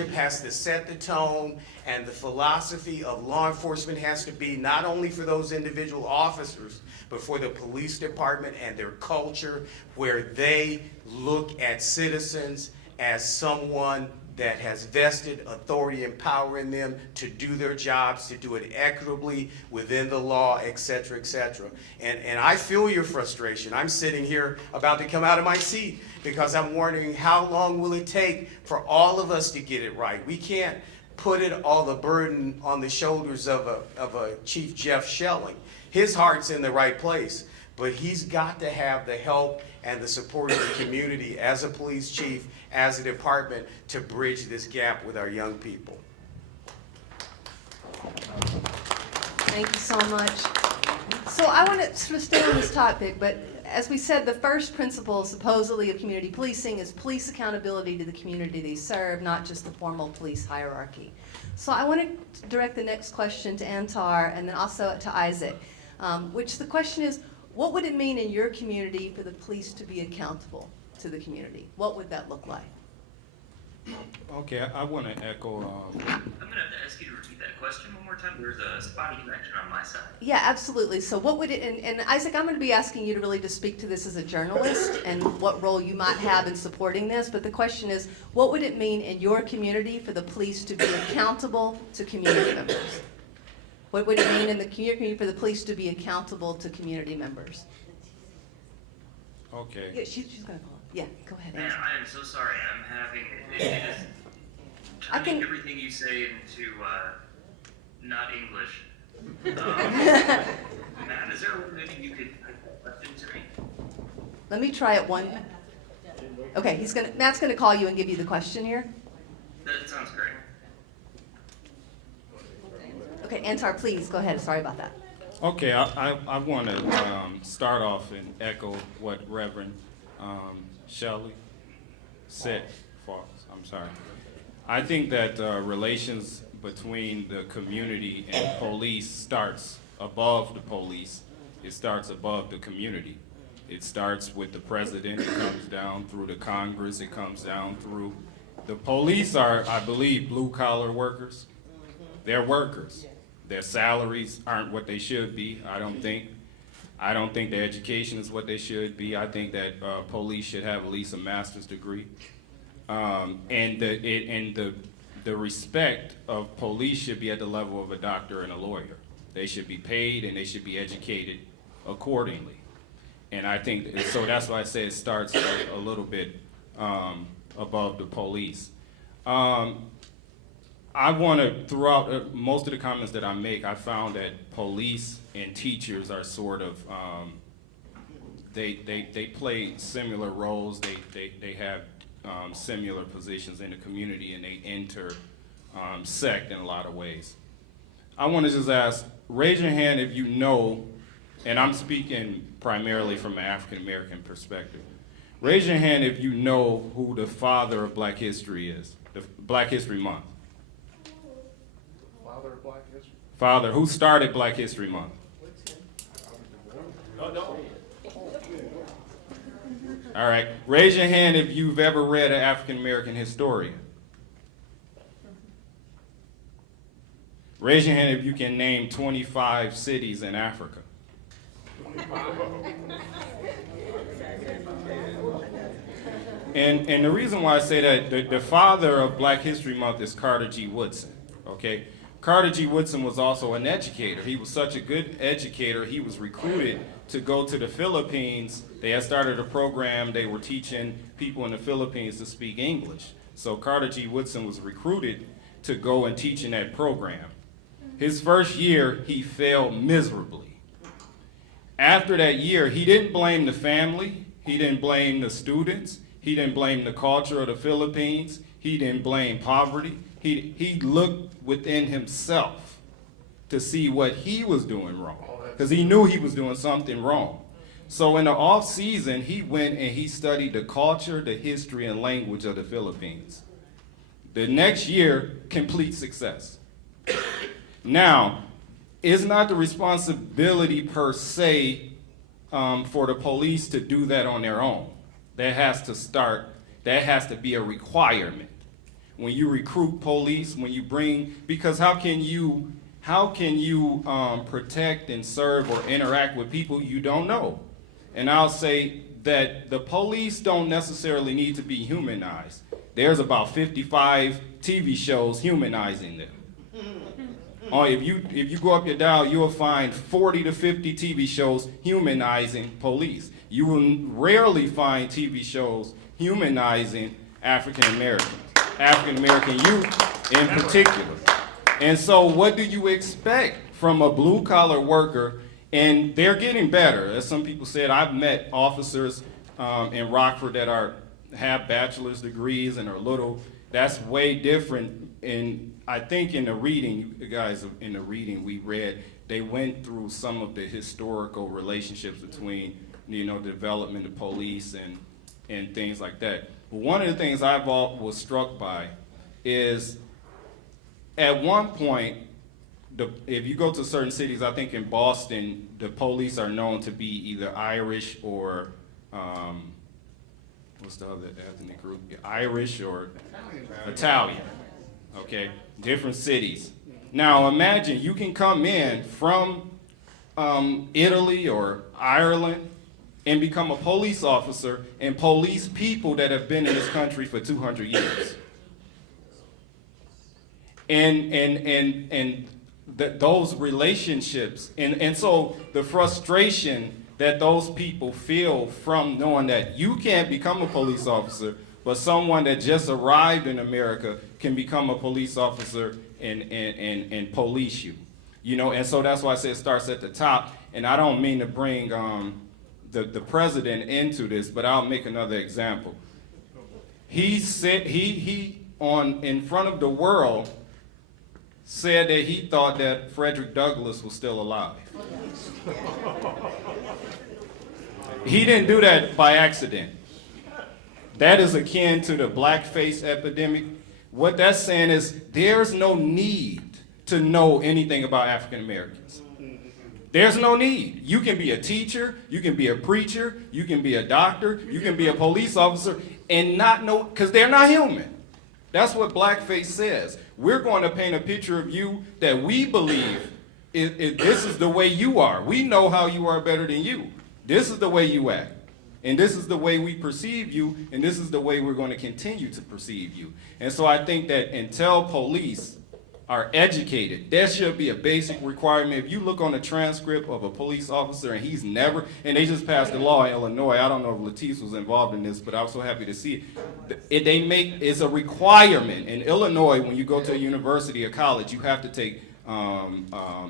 has to set the tone, and the philosophy of law enforcement has to be not only for those individual officers, but for the police department and their culture, where they look at citizens as someone that has vested authority and power in them to do their jobs, to do it equitably within the law, et cetera, et cetera. And I feel your frustration. I'm sitting here about to come out of my seat because I'm wondering how long will it take for all of us to get it right. We can't put all the burden on the shoulders of a Chief Jeff Schelling. His heart's in the right place, but he's got to have the help and the support of the community as a police chief, as a department, to bridge this gap with our young people. Thank you so much. So I want to sort of stay on this topic, but as we said, the first principle supposedly of community policing is police accountability to the community they serve, not just the formal police hierarchy. So I want to direct the next question to Antar and then also to Isaac, which the question is, what would it mean in your community for the police to be accountable to the community? What would that look like? Okay, I want to echo. I'm going to have to ask you to repeat that question one more time. There's a spotty connection on my side. Yeah, absolutely. So what would it, and Isaac, I'm going to be asking you to really just speak to this as a journalist and what role you might have in supporting this, but the question is, what would it mean in your community for the police to be accountable to community members? What would it mean in the community for the police to be accountable to community members? Okay. Yeah, she's going to call. Yeah, go ahead. Man, Isaac. I am so sorry. I'm having it is I turning can- everything you say into not English. Matt, is there a way maybe you could put that question to me? Let me try it one. Okay, Matt's going to call you and give you the question here. That sounds great. Okay, Antar, please go ahead. Sorry about that. Okay, I want to start off and echo what Reverend Shelley said. I'm sorry. I think that relations between the community and police starts above the police. It starts above the community. It starts with the president. It comes down through the Congress. It comes down through. The police are, I believe, blue-collar workers. They're workers. Their salaries aren't what they should be, I don't think. I don't think their education is what they should be. I think that police should have at least a master's degree. And the respect of police should be at the level of a doctor and a lawyer. They should be paid and they should be educated accordingly. And I think, so that's why I say it starts a little bit above the police. I want to, throughout most of the comments that I make, I found that police and teachers are sort of, they play similar roles. They have similar positions in the community, and they intersect in a lot of ways. I want to just ask, raise your hand if you know, and I'm speaking primarily from an African American perspective. Raise your hand if you know who the father of Black History is, the Black History Month. Father of Black History. Father, who started Black History Month? All right, raise your hand if you've ever read an African American historian. Raise your hand if you can name 25 cities in Africa. And the reason why I say that, the father of Black History Month is Carter G. Woodson, okay? Carter G. Woodson was also an educator. He was such a good educator, he was recruited to go to the Philippines. They had started a program. They were teaching people in the Philippines to speak English. So Carter G. Woodson was recruited to go and teach in that program. His first year, he failed miserably. After that year, he didn't blame the family. He didn't blame the students. He didn't blame the culture of the Philippines. He didn't blame poverty. He looked within himself to see what he was doing wrong, because he knew he was doing something wrong. So in the off season, he went and he studied the culture, the history, and language of the Philippines. The next year, complete success. Now, it's not the responsibility per se for the police to do that on their own. That has to be a requirement. When you recruit police, when you bring, because how can you protect and serve or interact with people you don't know? And I'll say that the police don't necessarily need to be humanized. There's about 55 TV shows humanizing them. If you go up your dial, you'll find 40 to 50 TV shows humanizing police. You will rarely find TV shows humanizing African American youth in particular. And so what do you expect from a blue collar worker? And they're getting better. As some people said, I've met officers in Rockford that have bachelor's degrees and are little. That's way different. I think in the reading, you guys, in the reading we read, they went through some of the historical relationships between, the development of police and things like that. But one of the things was struck by is, at one point, if you go to certain cities, I think in Boston, the police are known to be either Irish or, what's the other ethnic group? Irish or Italian, okay? Different cities. Now imagine you can come in from Italy or Ireland and become a police officer and police people that have been in this country for 200 years. And those relationships, and so the frustration that those people feel from knowing that you can't become a police officer, but someone that just arrived in America can become a police officer and police you. And so that's why I say it starts at the top. And I don't mean to bring the president into this, but I'll make another example. He said in front of the world said that he thought that Frederick Douglass was still alive. He didn't do that by accident. That is akin to the blackface epidemic. What that's saying is there's no need to know anything about African Americans. There's no need. You can be a teacher, you can be a preacher, you can be a doctor, you can be a police officer and not know, because they're not human. That's what blackface says. We're going to paint a picture of you that we believe this is the way you are. We know how you are better than you. This is the way you act. And this is the way we perceive you, and this is the way we're going to continue to perceive you. And so I think that until police are educated, there should be a basic requirement. If you look on the transcript of a police officer and and they just passed a law in Illinois, I don't know if Latif was involved in this, but I was so happy to see it. It's a requirement. In Illinois, when you go to a university or college, you have to take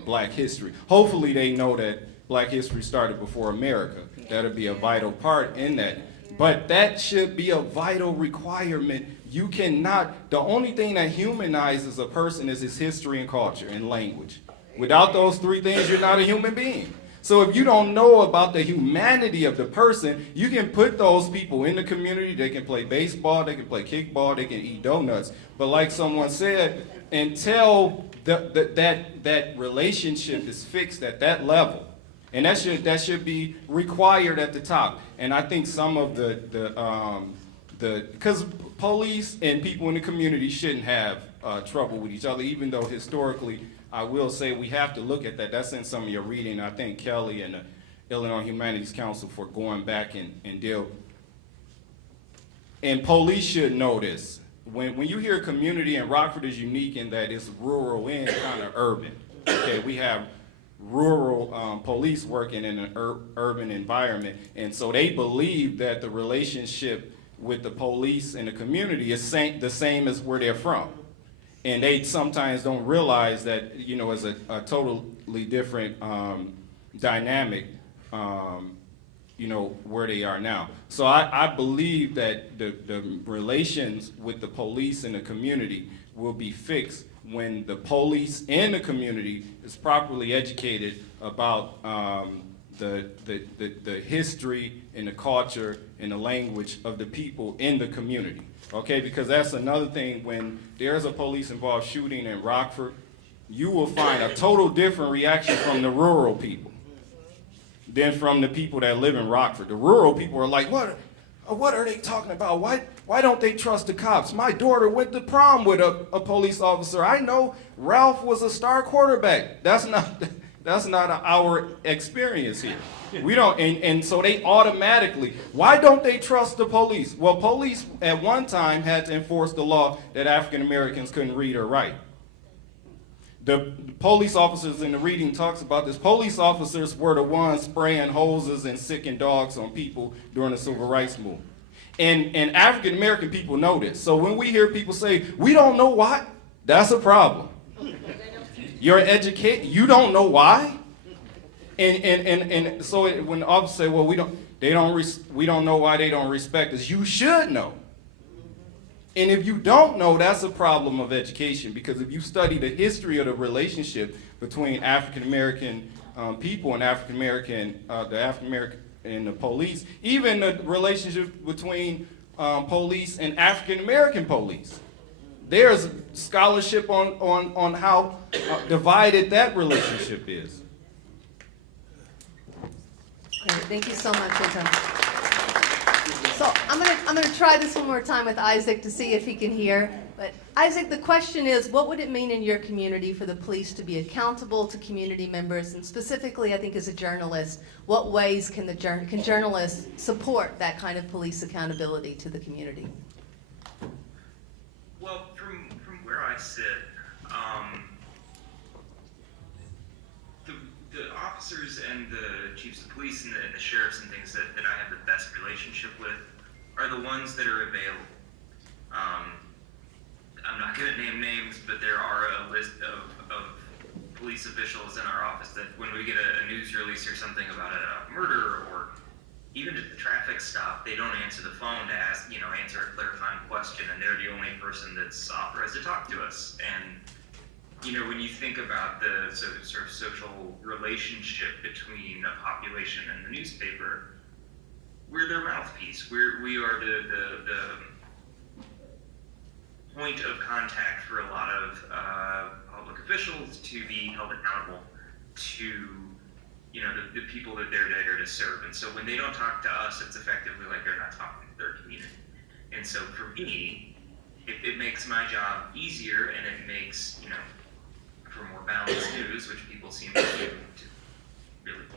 black history. Hopefully they know that black history started before America. That'll be a vital part in that. But that should be a vital requirement. You cannot, the only thing that humanizes a person is his history and culture and language. Without those three things, you're not a human being. So if you don't know about the humanity of the person, you can put those people in the community. They can play baseball, they can play kickball, they can eat donuts. But like someone said, until that relationship is fixed at that level, and that should be required at the top. And I think some of because police and people in the community shouldn't have trouble with each other, even though historically, I will say we have to look at that. That's in some of your reading. I think Kelly and the Illinois Humanities Council for going back and deal. And police should know this. When you hear community, and Rockford is unique in that it's rural and kind of urban. Okay, we have rural police working in an urban environment. And so they believe that the relationship with the police and the community is the same as where they're from. And they sometimes don't realize that, you know, it's a totally different dynamic, you know, where they are now. So I believe that the relations with the police and the community will be fixed when the police and the community is properly educated about the history and the culture and the language of the people in the community. Okay, because that's another thing. When there's a police-involved shooting in Rockford, you will find a total different reaction from the rural people than from the people that live in Rockford. The rural people are like, what are they talking about? Why don't they trust the cops? My daughter went to prom with a police officer. I know Ralph was a star quarterback. That's not our experience here. We don't, and so they automatically, why don't they trust the police? Well, police at one time had to enforce the law that African Americans couldn't read or write. The police officers in the reading talks about this. Police officers were the ones spraying hoses and sicking dogs on people during the civil rights movement. And African American people know this. So when we hear people say, we don't know why, that's a problem. You're educated, you don't know why? And so when the officers say, well, we don't know why they don't respect us, you should know. And if you don't know, that's a problem of education, because if you study the history of the relationship between African American people and the African American and the police, even the relationship between police and African American police, there's scholarship on how divided that relationship is. Great. Thank you so much, Anton. So I'm gonna try this one more time with Isaac to see if he can hear. But Isaac, the question is, what would it mean in your community for the police to be accountable to community members? And specifically, I think as a journalist, what ways can journalists support that kind of police accountability to the community? Well, from where I sit, the officers and the chiefs of police and the sheriffs and things that I have the best relationship with are the ones that are available. I'm not going to name names, but there are a list of police officials in our office that when we get a news release or something about a murder or even just a traffic stop, they don't answer the phone to answer a clarifying question, and they're the only person that's authorized to talk to us. And when you think about the sort of social relationship between a population and the newspaper, we're their mouthpiece. We are the point of contact for a lot of public officials to be held accountable to the people that they're there to serve. And so when they don't talk to us, it's effectively like they're not talking to their community. And so for me, it makes my job easier, and it makes for more balanced news, which people seem to really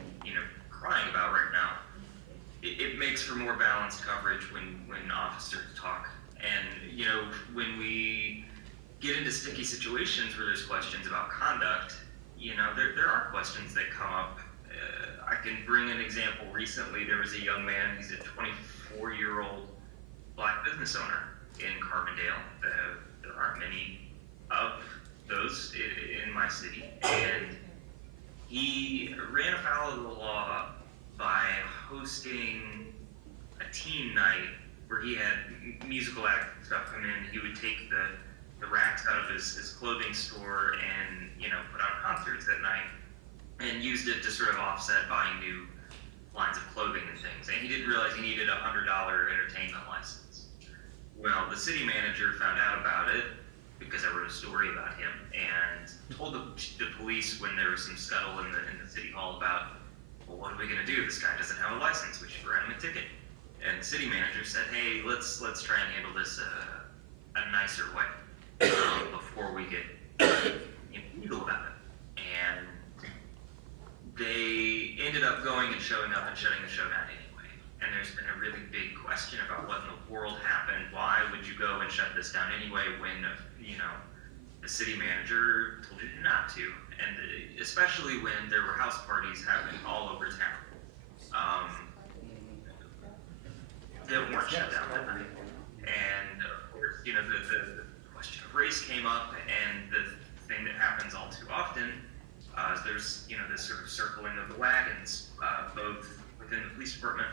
crying about right now. It makes for more balanced coverage when officers talk. And when we get into sticky situations where there's questions about conduct, there are questions that come up. I can bring an example. Recently, there was a young man. He's a 24-year-old black business owner in Carbondale. There aren't many of those in my city, and he ran afoul of the law by hosting a teen night where he had musical act stuff come in. He would take the racks out of his clothing store and put on concerts at night, and used it to sort of offset buying new lines of clothing and things. And he didn't realize he needed a $100 entertainment license. Well, the city manager found out about it because I wrote a story about him, and told the police when there was some scuttle in the city hall about, well, what are we going to do? This guy doesn't have a license. We should write him a ticket. And the city manager said, hey, let's try and handle this a nicer way before we get legal about it. And they ended up going and showing up and shutting the show down anyway. And there's been a really big question about what in the world happened. Why would you go and shut this down anyway when the city manager told you not to? And and especially when there were house parties happening all over town. They weren't shut down that night. And of course, the question of race came up, and the thing that happens all too often is there's, this sort of circling of the wagons, both within the police department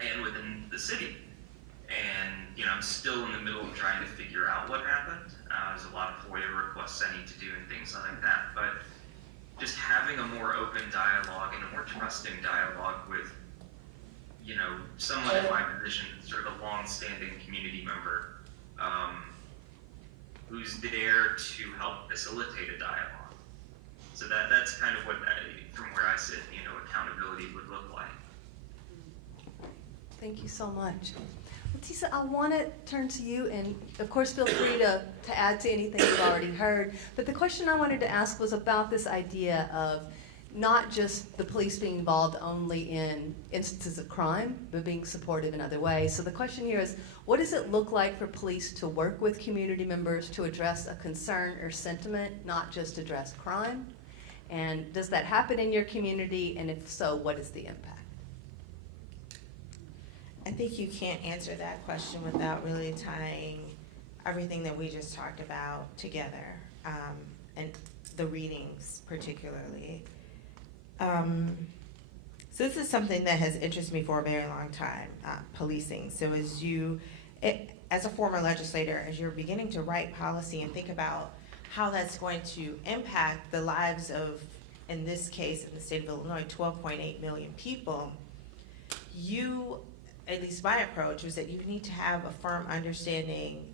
and within the city. And, I'm still in the middle of trying to figure out what happened. There's a lot of FOIA requests I need to do and things like that. But just having a more open dialogue and a more trusting dialogue with, someone in my position, sort of a long-standing community member, who's there to help facilitate a dialogue. So that's kind of what, from where I sit, accountability would look like. Thank you so much. Leticia, I want to turn to you, and of course feel free to add to anything you've already heard. But the question I wanted to ask was about this idea of not just the police being involved only in instances of crime, but being supportive in other ways. So the question here is, what does it look like for police to work with community members to address a concern or sentiment, not just address crime? And does that happen in your community? And if so, what is the impact? I think you can't answer that question without really tying everything that we just talked about together, and the readings particularly. So this is something that has interested me for a very long time, policing. So as a former legislator, as you're beginning to write policy and think about how that's going to impact the lives of, in this case, in the state of Illinois, 12.8 million people, at least my approach was that you need to have a firm understanding,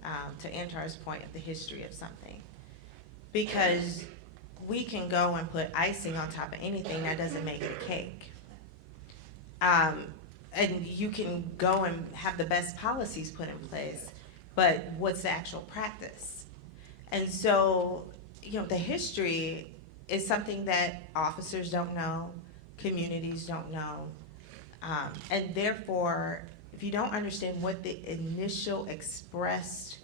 to Antar's point, of the history of something. Because we can go and put icing on top of anything, that doesn't make it a cake. And you can go and have the best policies put in place, but what's the actual practice? And so, the history is something that officers don't know, communities don't know. And therefore, if you don't understand what the initial expressed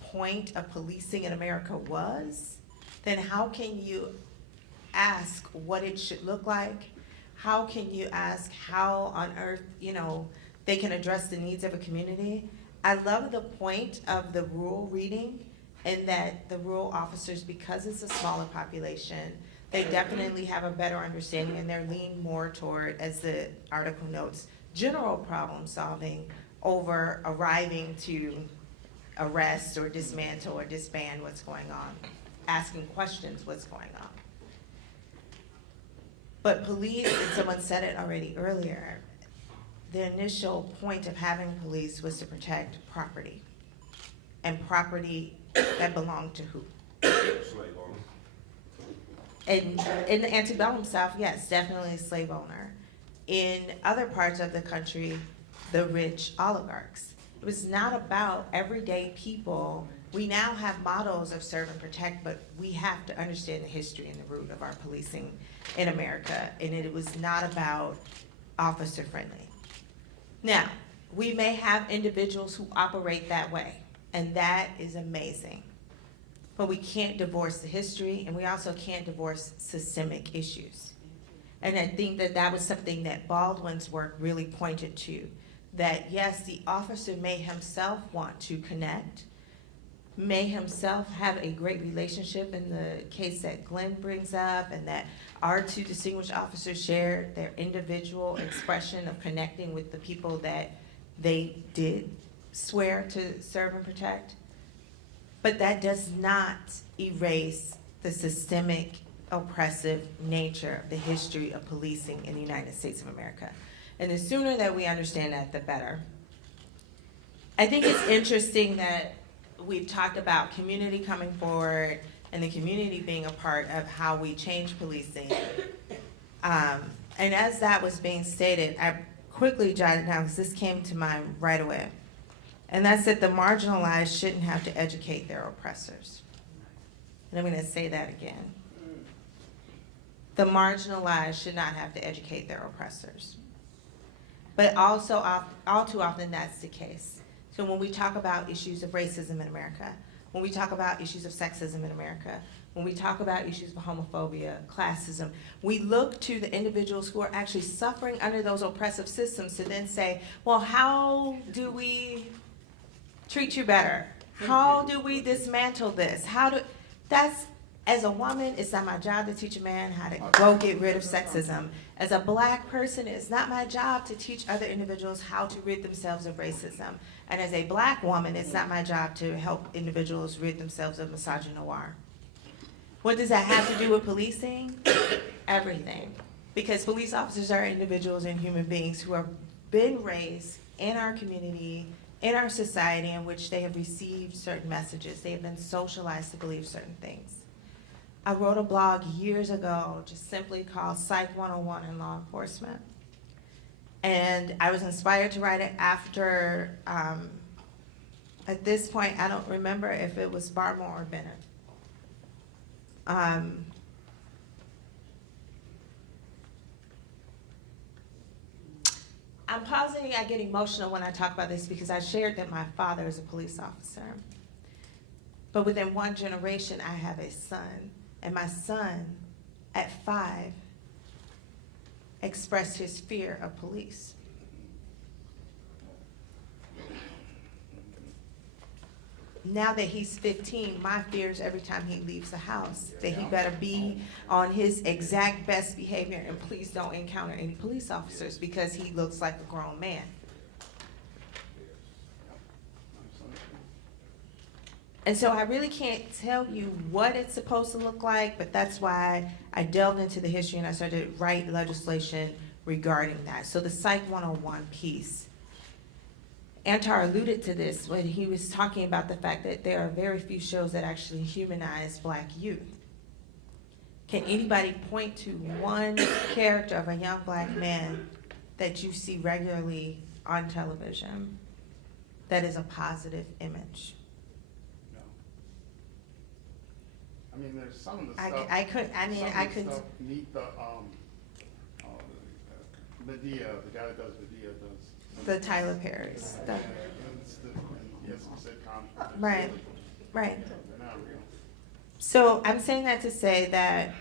point of policing in America was, then how can you ask what it should look like? How can you ask how on earth, they can address the needs of a community? I love the point of the rural reading, and that the rural officers, because it's a smaller population, they definitely have a better understanding, and they're leaning more toward, as the article notes, general problem solving over arriving to arrest or dismantle or disband what's going on, asking questions what's going on. But police, and someone said it already earlier, the initial point of having police was to protect property, and property that belonged to who? In the antebellum South, yes, definitely slave owner. In other parts of the country, the rich oligarchs. It was not about everyday people. We now have models of serve and protect, but we have to understand the history and the root of our policing in America, and it was not about officer friendly. Now, we may have individuals who operate that way, and that is amazing. But we can't divorce the history, and we also can't divorce systemic issues. And I think that that was something that Baldwin's work really pointed to, that yes, the officer may himself want to connect, may himself have a great relationship in the case that Glenn brings up, and that our two distinguished officers shared their individual expression of connecting with the people that they did swear to serve and protect. But that does not erase the systemic, oppressive nature of the history of policing in the United States of America. And the sooner that we understand that, the better. I think it's interesting that we've talked about community coming forward and the community being a part of how we change policing. And as that was being stated, I quickly jotted down, because this came to mind right away. And that's that the marginalized shouldn't have to educate their oppressors. And I'm going to say that again. The marginalized should not have to educate their oppressors. But also, all too often, that's the case. So when we talk about issues of racism in America, when we talk about issues of sexism in America, when we talk about issues of homophobia, classism, we look to the individuals who are actually suffering under those oppressive systems to then say, well, how do we treat you better? How do we dismantle this? As a woman, it's not my job to teach a man how to go get rid of sexism. As a black person, it's not my job to teach other individuals how to rid themselves of racism. And as a black woman, it's not my job to help individuals rid themselves of misogynoir. What does that have to do with policing? Everything. Because police officers are individuals and human beings who have been raised in our community, in our society, in which they have received certain messages. They have been socialized to believe certain things. I wrote a blog years ago just simply called Psych 101 in Law Enforcement. And I was inspired to write it after, at this point, I don't remember if it was Barmore or Bennett. I'm pausing, I get emotional when I talk about this because I shared that my father is a police officer. But within one generation, I have a son. And my son, at 5, expressed his fear of police. Now that he's 15, my fear is every time he leaves the house that he better be on his exact best behavior and please don't encounter any police officers because he looks like a grown man. And so I really can't tell you what it's supposed to look like, but that's why I delved into the history and I started to write legislation regarding that. So the Psych 101 piece. Antar alluded to this when he was talking about the fact that there are very few shows that actually humanize black youth. Can anybody point to one character of a young black man that you see regularly on television that is a positive image? I mean, there's some of the I stuff. could. Meet the Medea, the guy that does Medea does. The Tyler Perry's. And yes, you said conflict. Right, right. They're not real. So I'm saying that to say that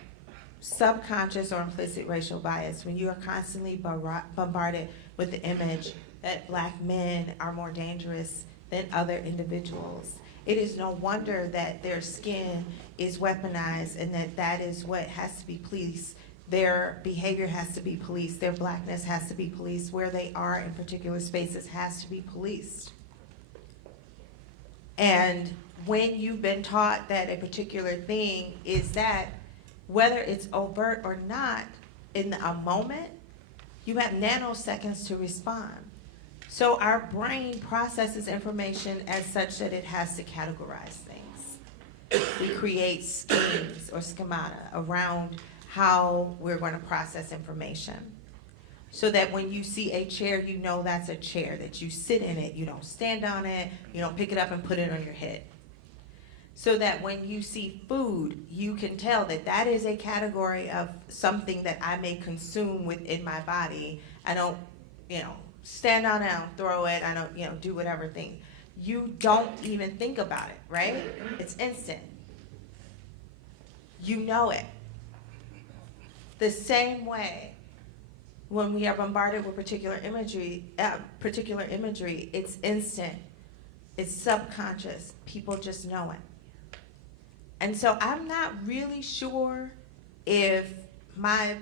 subconscious or implicit racial bias, when you are constantly bombarded with the image that black men are more dangerous than other individuals, it is no wonder that their skin is weaponized and that is what has to be policed. Their behavior has to be policed. Their blackness has to be policed. Where they are in particular spaces has to be policed. And when you've been taught that a particular thing is that, whether it's overt or not, in a moment, you have nanoseconds to respond. So our brain processes information as such that it has to categorize things. We create schemes or schemata around how we're going to process information. So that when you see a chair, you know that's a chair, that you sit in it, you don't stand on it, you don't pick it up and put it on your head. So that when you see food, you can tell that that is a category of something that I may consume within my body. I don't, stand on it, I don't throw it, I don't, do whatever thing. You don't even think about it, right? It's instant. You know it. The same way, when we are bombarded with particular imagery, it's instant. It's subconscious. People just know it. And so I'm not really sure if my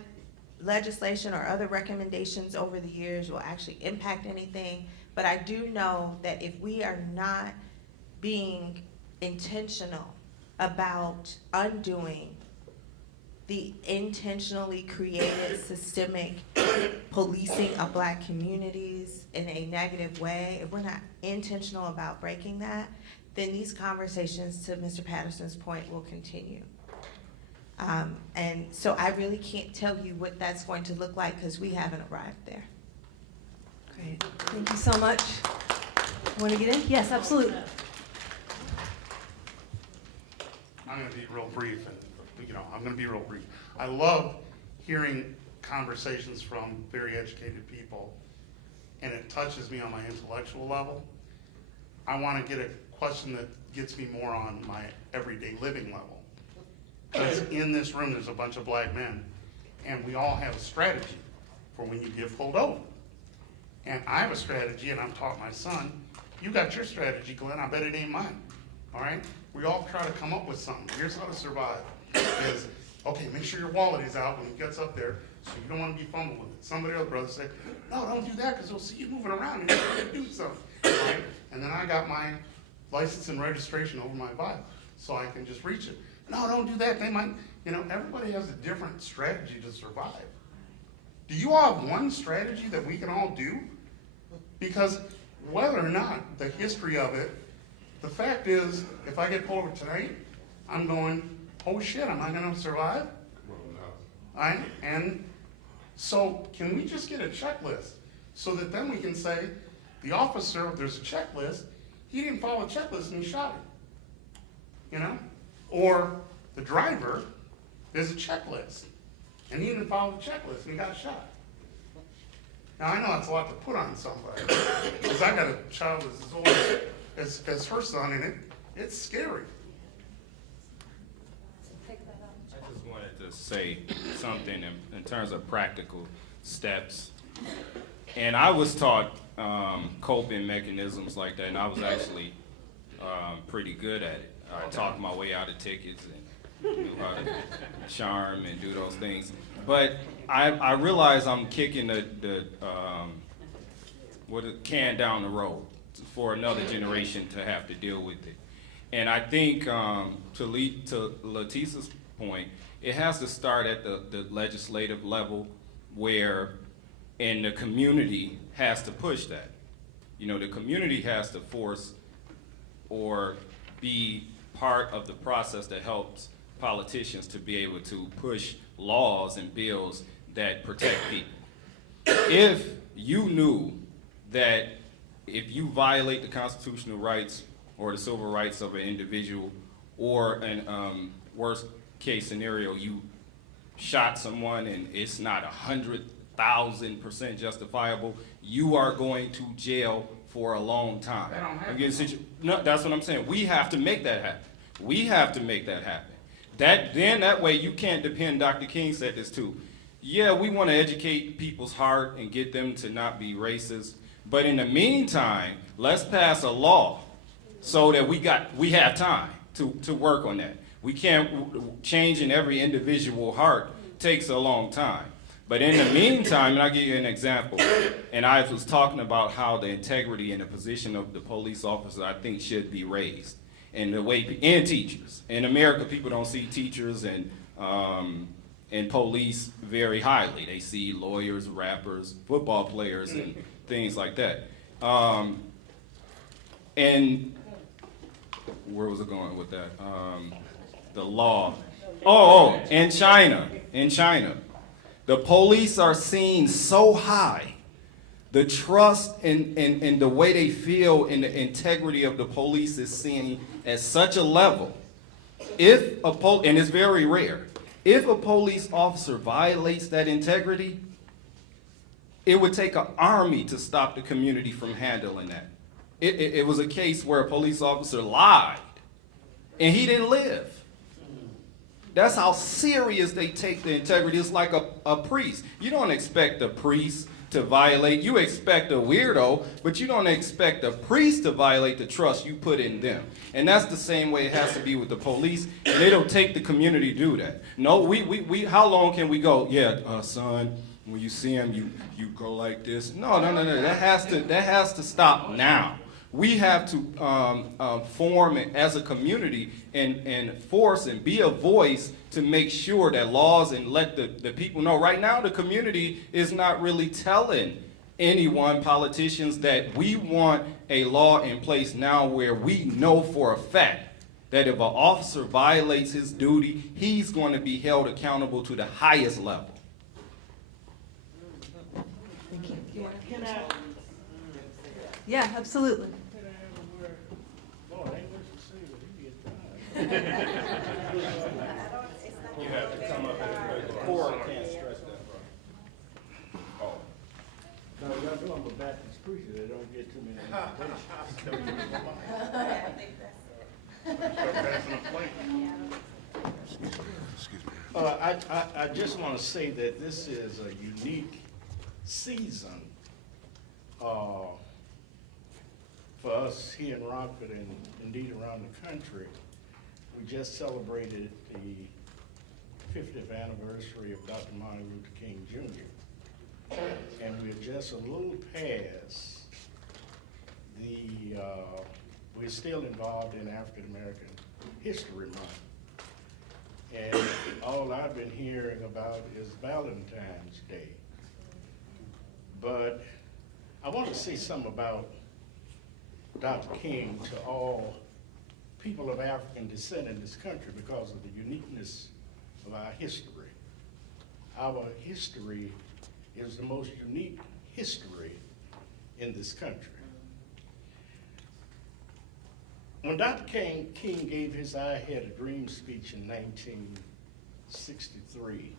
legislation or other recommendations over the years will actually impact anything, but I do know that if we are not being intentional about undoing the intentionally created systemic policing of black communities in a negative way, if we're not intentional about breaking that, then these conversations, to Mr. Patterson's point, will continue. And so I really can't tell you what that's going to look like because we haven't arrived there. Great. Thank you so much. Want to get in? Yes, absolutely. I'm going to be real brief, and I'm going to be real brief. I love hearing conversations from very educated people, and it touches me on my intellectual level. I want to get a question that gets me more on my everyday living level. Because in this room, there's a bunch of black men, and we all have a strategy for when you get pulled over. And I have a strategy, and I've taught my son, you got your strategy, Glenn, I bet it ain't mine, all right? We all try to come up with something. Here's how to survive, is, okay, make sure your wallet is out when he gets up there, so you don't want to be fumbled with it. Somebody else, brother, say, no, don't do that, because they'll see you moving around, and you're going to do something, right? And then I got my license and registration over my Bible, so I can just reach it. No, don't do that, they might, everybody has a different strategy to survive. Do you all have one strategy that we can all do? Because whether or not the history of it, the fact is, if I get pulled over tonight, I'm going, oh shit, am I gonna survive? And so can we just get a checklist so that then we can say, the officer, there's a checklist, he didn't follow a checklist and he shot him, Or the driver, there's a checklist, and he didn't follow the checklist and he got shot. Now, I know that's a lot to put on somebody, because I got a child that's as old as her son, and it's scary. I just wanted to say something in terms of practical steps. And I was taught coping mechanisms like that, and I was actually pretty good at it. I talked my way out of tickets and knew how to charm and do those things. But I realize I'm kicking the can down the road for another generation to have to deal with it. And I think to Letitia's point, it has to start at the legislative level, where and the community has to push that. The community has to force or be part of the process that helps politicians to be able to push laws and bills that protect people. If you knew that if you violate the constitutional rights or the civil rights of an individual, or an worst case scenario, you shot someone and it's not 100,000% justifiable, you are going to jail for a long time. No, that's what I'm saying. We have to make that happen. We have to make that happen. That way you can't depend, Dr. King said this too. Yeah, we want to educate people's heart and get them to not be racist. But in the meantime, let's pass a law so that we have time to work on that. We can't change in every individual heart takes a long time. But in the meantime, and I'll give you an example, and I was talking about how the integrity and the position of the police officer, I think, should be raised. And the way, and teachers. In America, people don't see teachers and police very highly. They see lawyers, rappers, football players, and things like that. And where was it going with that? The law. In China. The police are seen so high. The trust and the way they feel and the integrity of the police is seen at such a level. And it's very rare, if a police officer violates that integrity, it would take an army to stop the community from handling that. It was a case where a police officer lied, and he didn't live. That's how serious they take the integrity. It's like a priest. You don't expect a priest to violate. You expect a weirdo, but you don't expect a priest to violate the trust you put in them. And that's the same way it has to be with the police. And they don't take the community to do that. No, we how long can we go? Yeah, son, when you see him, you go like this. No. That has to stop now. We have to form as a community and force and be a voice to make sure that laws and let the people know. Right now, the community is not really telling anyone, politicians, that we want a law in place now where we know for a fact that if an officer violates his duty, he's going to be held accountable to the highest level. Thank you. Yeah, absolutely. You have to come up and the court can't stress that, bro. Oh. No, y'all know I'm a Baptist preacher. They don't get too many invitations. Start passing a plate. I just want to say that this is a unique season for us here in Rockford and indeed around the country. We just celebrated the 50th anniversary of Dr. Martin Luther King Jr. And we're just a little past we're still involved in African American History Month. And all I've been hearing about is Valentine's Day. But I want to say something about Dr. King to all people of African descent in this country because of the uniqueness of our history. Our history is the most unique history in this country. When Dr. King gave his I Had a Dream speech in 1963,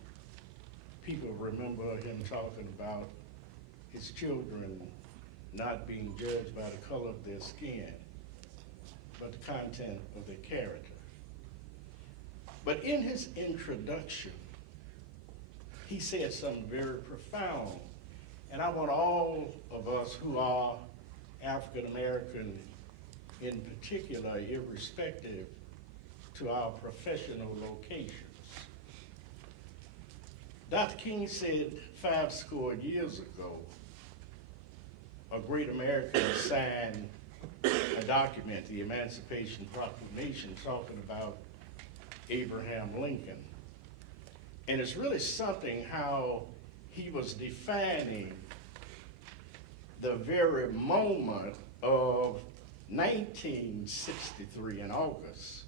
people remember him talking about his children not being judged by the color of their skin, but the content of their character. But in his introduction, he said something very profound, and I want all of us who are African American in particular, irrespective to our professional locations. Dr. King said 50 years ago, a great American signed a document, the Emancipation Proclamation, talking about Abraham Lincoln. And it's really something how he was defining the very moment of 1963 in August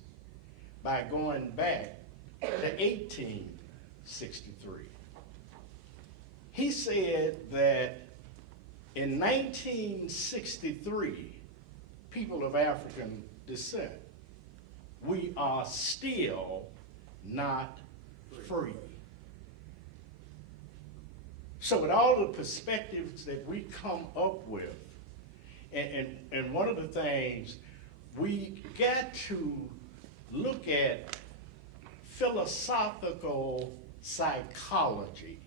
by going back to 1863. He said that in 1963, people of African descent, we are still not free. So with all the perspectives that we come up with, and one of the things, we got to look at philosophical psychology.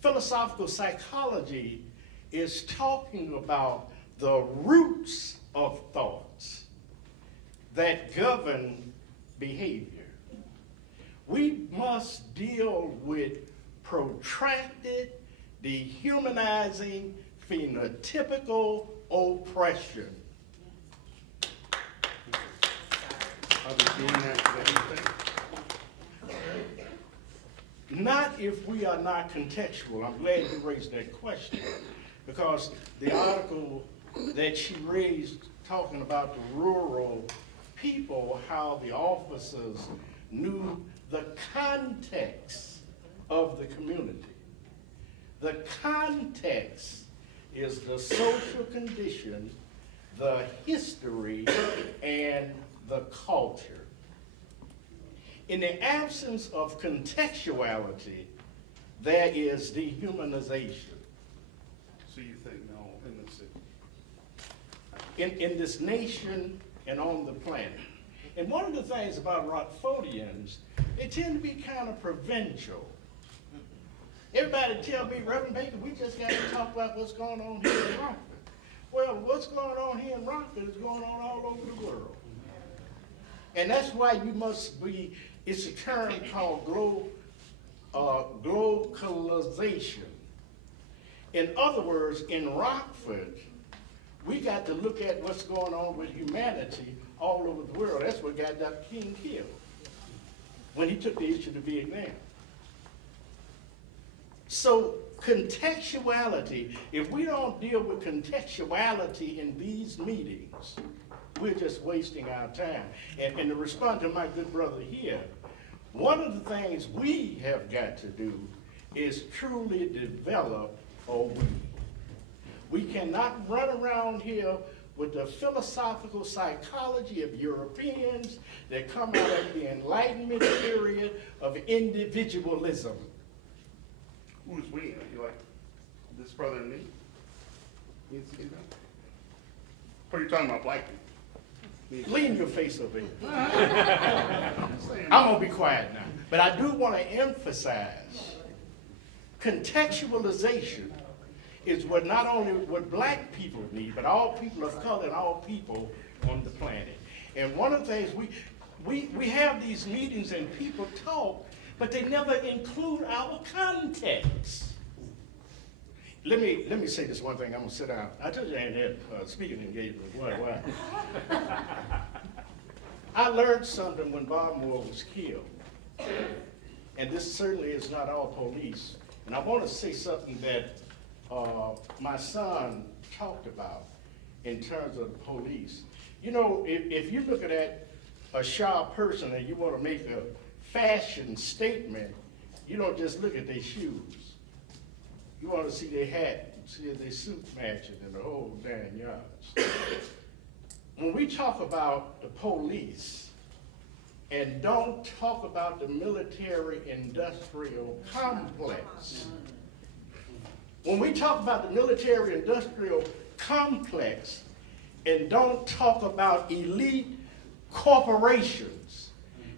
Philosophical psychology is talking about the roots of thoughts that govern behavior. We must deal with protracted, dehumanizing, phenotypical oppression. Are we doing that today, you think? Not if we are not contextual. I'm glad you raised that question, because the article that she raised talking about the rural people, how the officers knew the context of the community. The context is the social condition, the history, and the culture. In the absence of contextuality, there is dehumanization. So you think no in the city? In this nation and on the planet. And one of the things about Rockfordians, they tend to be kind of provincial. Everybody tell me, Reverend Baker, we just got to talk about what's going on here in Rockford. Well, what's going on here in Rockford is going on all over the world. And that's why you must be, it's a term called globalization. In other words, in Rockford, we got to look at what's going on with humanity all over the world. That's what got Dr. King killed when he took the issue to Vietnam. So contextuality, if we don't deal with contextuality in these meetings, we're just wasting our time. And to respond to my good brother here, one of the things we have got to do is truly develop a we. We cannot run around here with the philosophical psychology of Europeans that come out of the Enlightenment period of individualism. Who's we? You like this brother and me? You see that? What are you talking about, black people? Lean your face over here. I'm gonna be quiet now. But I do want to emphasize contextualization is what not only what black people need, but all people of color and all people on the planet. And one of the things we have these meetings and people talk, but they never include our context. Let me say this one thing. I'm gonna sit down. I told you I ain't had speaking engagement. Why? I learned something when Bob Moore was killed, and this certainly is not all police. And I want to say something that my son talked about in terms of the police. You know, if you're looking at a sharp person and you want to make a fashion statement, you don't just look at their shoes. You want to see their hat, see if their suit matching and the whole 9 yards. When we talk about the police and don't talk about the military-industrial complex, when we talk about the military-industrial complex and don't talk about elite corporations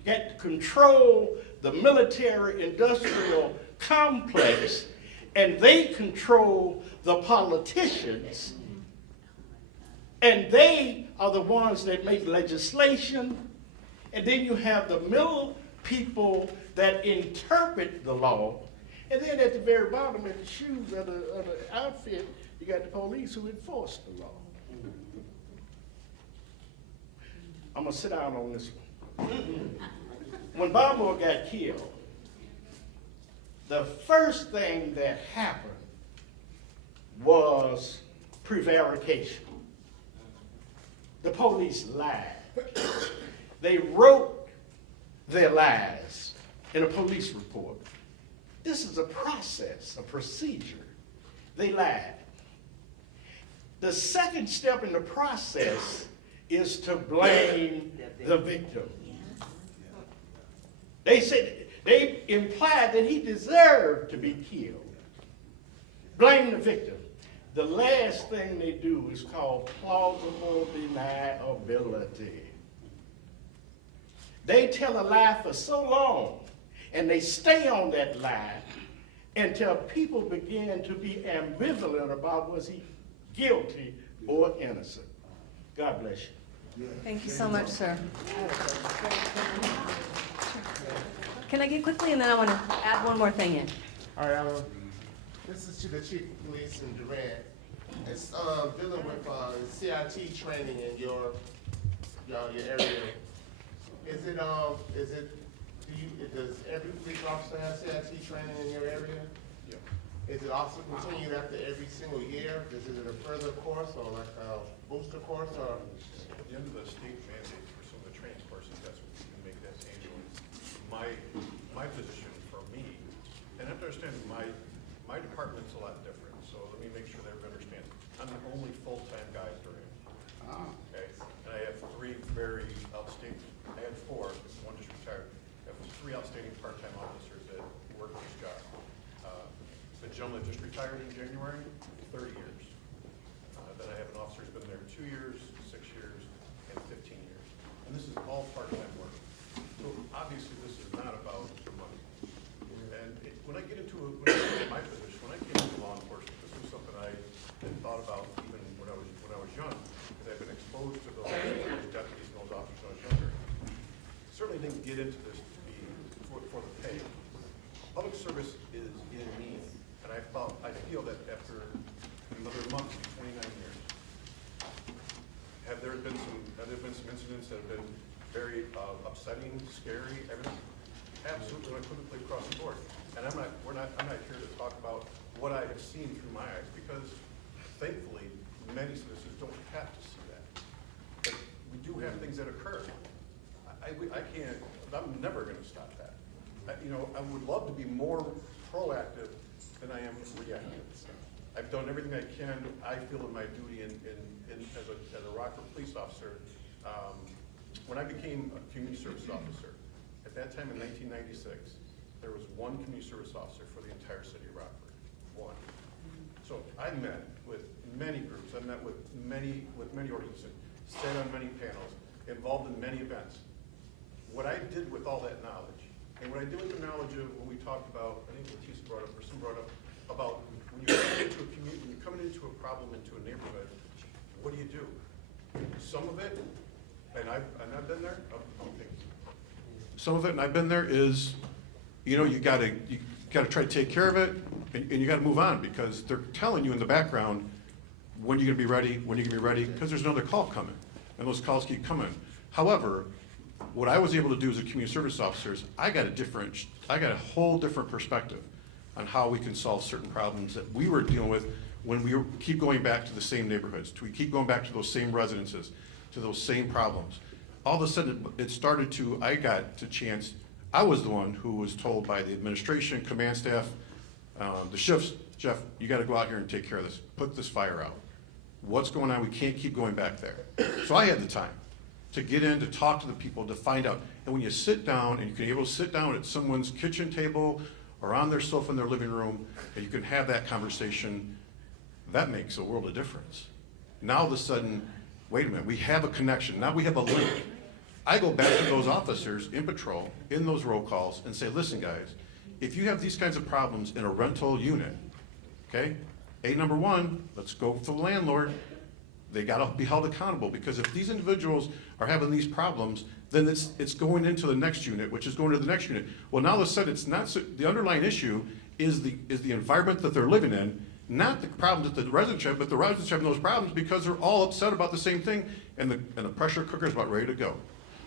that control the military-industrial complex, and they control the politicians, and they are the ones that make legislation, and then you have the middle people that interpret the law, and then at the very bottom, at the shoes of the outfit, you got the police who enforce the law. I'm gonna sit down on this one. When Bob Moore got killed, the first thing that happened was prevarication. The police lied. They wrote their lies in a police report. This is a process, a procedure. They lied. The second step in the process is to blame the victim. They said, they implied that he deserved to be killed. Blame the victim. The last thing they do is called plausible deniability. They tell a lie for so long, and they stay on that lie until people begin to be ambivalent about was he guilty or innocent. God bless you. Thank you so much, sir. Can I get quickly, and then I want to add one more thing in. All right, this is to the Chief of Police in Durant. It's dealing with CIT training in your area. Does every police officer have CIT training in your area? Yeah. Is it also continued after every single year? Is it a further course or like a booster course or? At the end of the state mandate for some of the training courses, that's what we can make that annually. My position for me, and I have to understand my department's a lot different, so let me make sure that everybody understands. I'm the only full-time guy at Durant. Okay? And I have three very outstanding, I had four, one just retired. I have three outstanding part-time officers that work this job. The gentleman that just retired in January, 30 years. Then I have an officer who's been there 2 years, 6 years, and 15 years. And this is all part-time work. So obviously this is not about the money. And when I get into my position, when I came into law enforcement, this was something I had thought about even when I was young, because I've been exposed to those deputies and those officers when I was younger. Certainly didn't get into this to be for the pay. Public service is in me, and I feel that after another month, 29 years, have there been some incidents that have been very upsetting, scary, everything? Absolutely, unequivocally across the board. And I'm not here to talk about what I have seen through my eyes, because thankfully many citizens don't have to see that. But we do have things that occur. I'm never going to stop that. I would love to be more proactive than I am reactive. I've done everything I can, I feel, in my duty as a Rockford police officer. When I became a community service officer, at that time in 1996, there was one community service officer for the entire city of Rockford. One. So I met with many groups, I met with many organizations, sat on many panels. involved in many events. What I did with all that knowledge, and what I did with the knowledge of when we talked about, I think Leticia brought up, or some brought up, about when you're coming into a community, when you're coming into a problem, into a neighborhood, what do you do? Some of it, and I've been there, okay. Some of it, and I've been there, is, you know, you gotta try to take care of it, and you gotta move on, because they're telling you in the background, when you're gonna be ready, because there's another call coming, and those calls keep coming. However, what I was able to do as a community service officer is I got a whole different perspective on how we can solve certain problems that we were dealing with when we keep going back to the same neighborhoods, we keep going back to those same residences, to those same problems. All of a sudden, it started to, I was the one who was told by the administration, command staff, the shifts, Jeff, you gotta go out here and take care of this, put this fire out. What's going on? We can't keep going back there. So I had the time to get in, to talk to the people, to find out. And when you sit down, and you can be able to sit down at someone's kitchen table or on their sofa in their living room, and you can have that conversation, that makes a world of difference. Now all of a sudden, wait a minute, we have a connection. Now we have a link. I go back to those officers in patrol, in those roll calls, and say, listen guys, if you have these kinds of problems in a rental unit, okay, number one, let's go for the landlord. They gotta be held accountable, because if these individuals are having these problems, then it's going into the next unit, which is going to the next unit. Well, now all of a sudden, it's not, the underlying issue is the environment that they're living in, not the problems that the residents have, but the residents having those problems because they're all upset about the same thing, and the pressure cooker is about ready to go.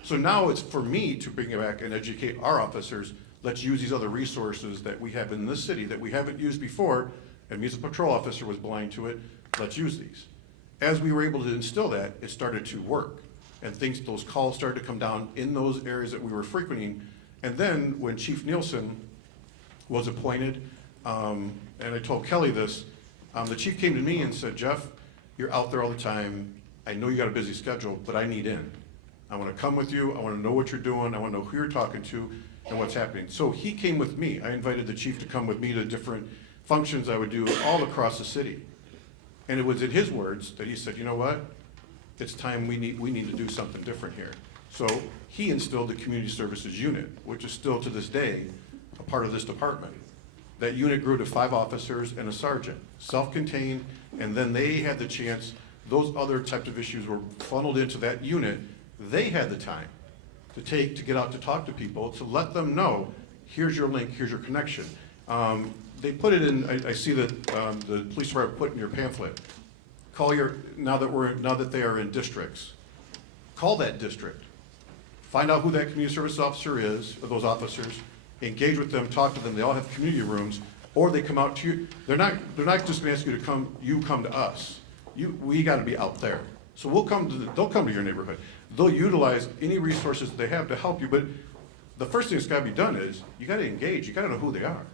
So now it's for me to bring it back and educate our officers. Let's use these other resources that we have in this city that we haven't used before, and me as a patrol officer was blind to it. Let's use these. As we were able to instill that, it started to work, and those calls started to come down in those areas that we were frequenting. And then when Chief Nielsen was appointed, and I told Kelly this, the chief came to me and said, Jeff, you're out there all the time. I know you got a busy schedule, but I need in. I want to come with you. I want to know what you're doing. I want to know who you're talking to and what's happening. So he came with me. I invited the chief to come with me to different functions I would do all across the city. And it was in his words that he said, you know what? It's time we need to do something different here. So he instilled the community services unit, which is still to this day a part of this department. That unit grew to 5 officers and a sergeant, self-contained, and then they had the chance, those other types of issues were funneled into that unit. They had the time to get out to talk to people, to let them know, here's your link, here's your connection. They put it in, I see that the police department put in your pamphlet, now that they are in districts, call that district. Find out who that community service officer is, or those officers, engage with them, talk to them. They all have community rooms, or they come out to you. They're not just gonna ask you to come, you come to us. We gotta be out there. So they'll come to your neighborhood. They'll utilize any resources that they have to help you, but the first thing that's gotta be done is, you gotta engage, you gotta know who they are.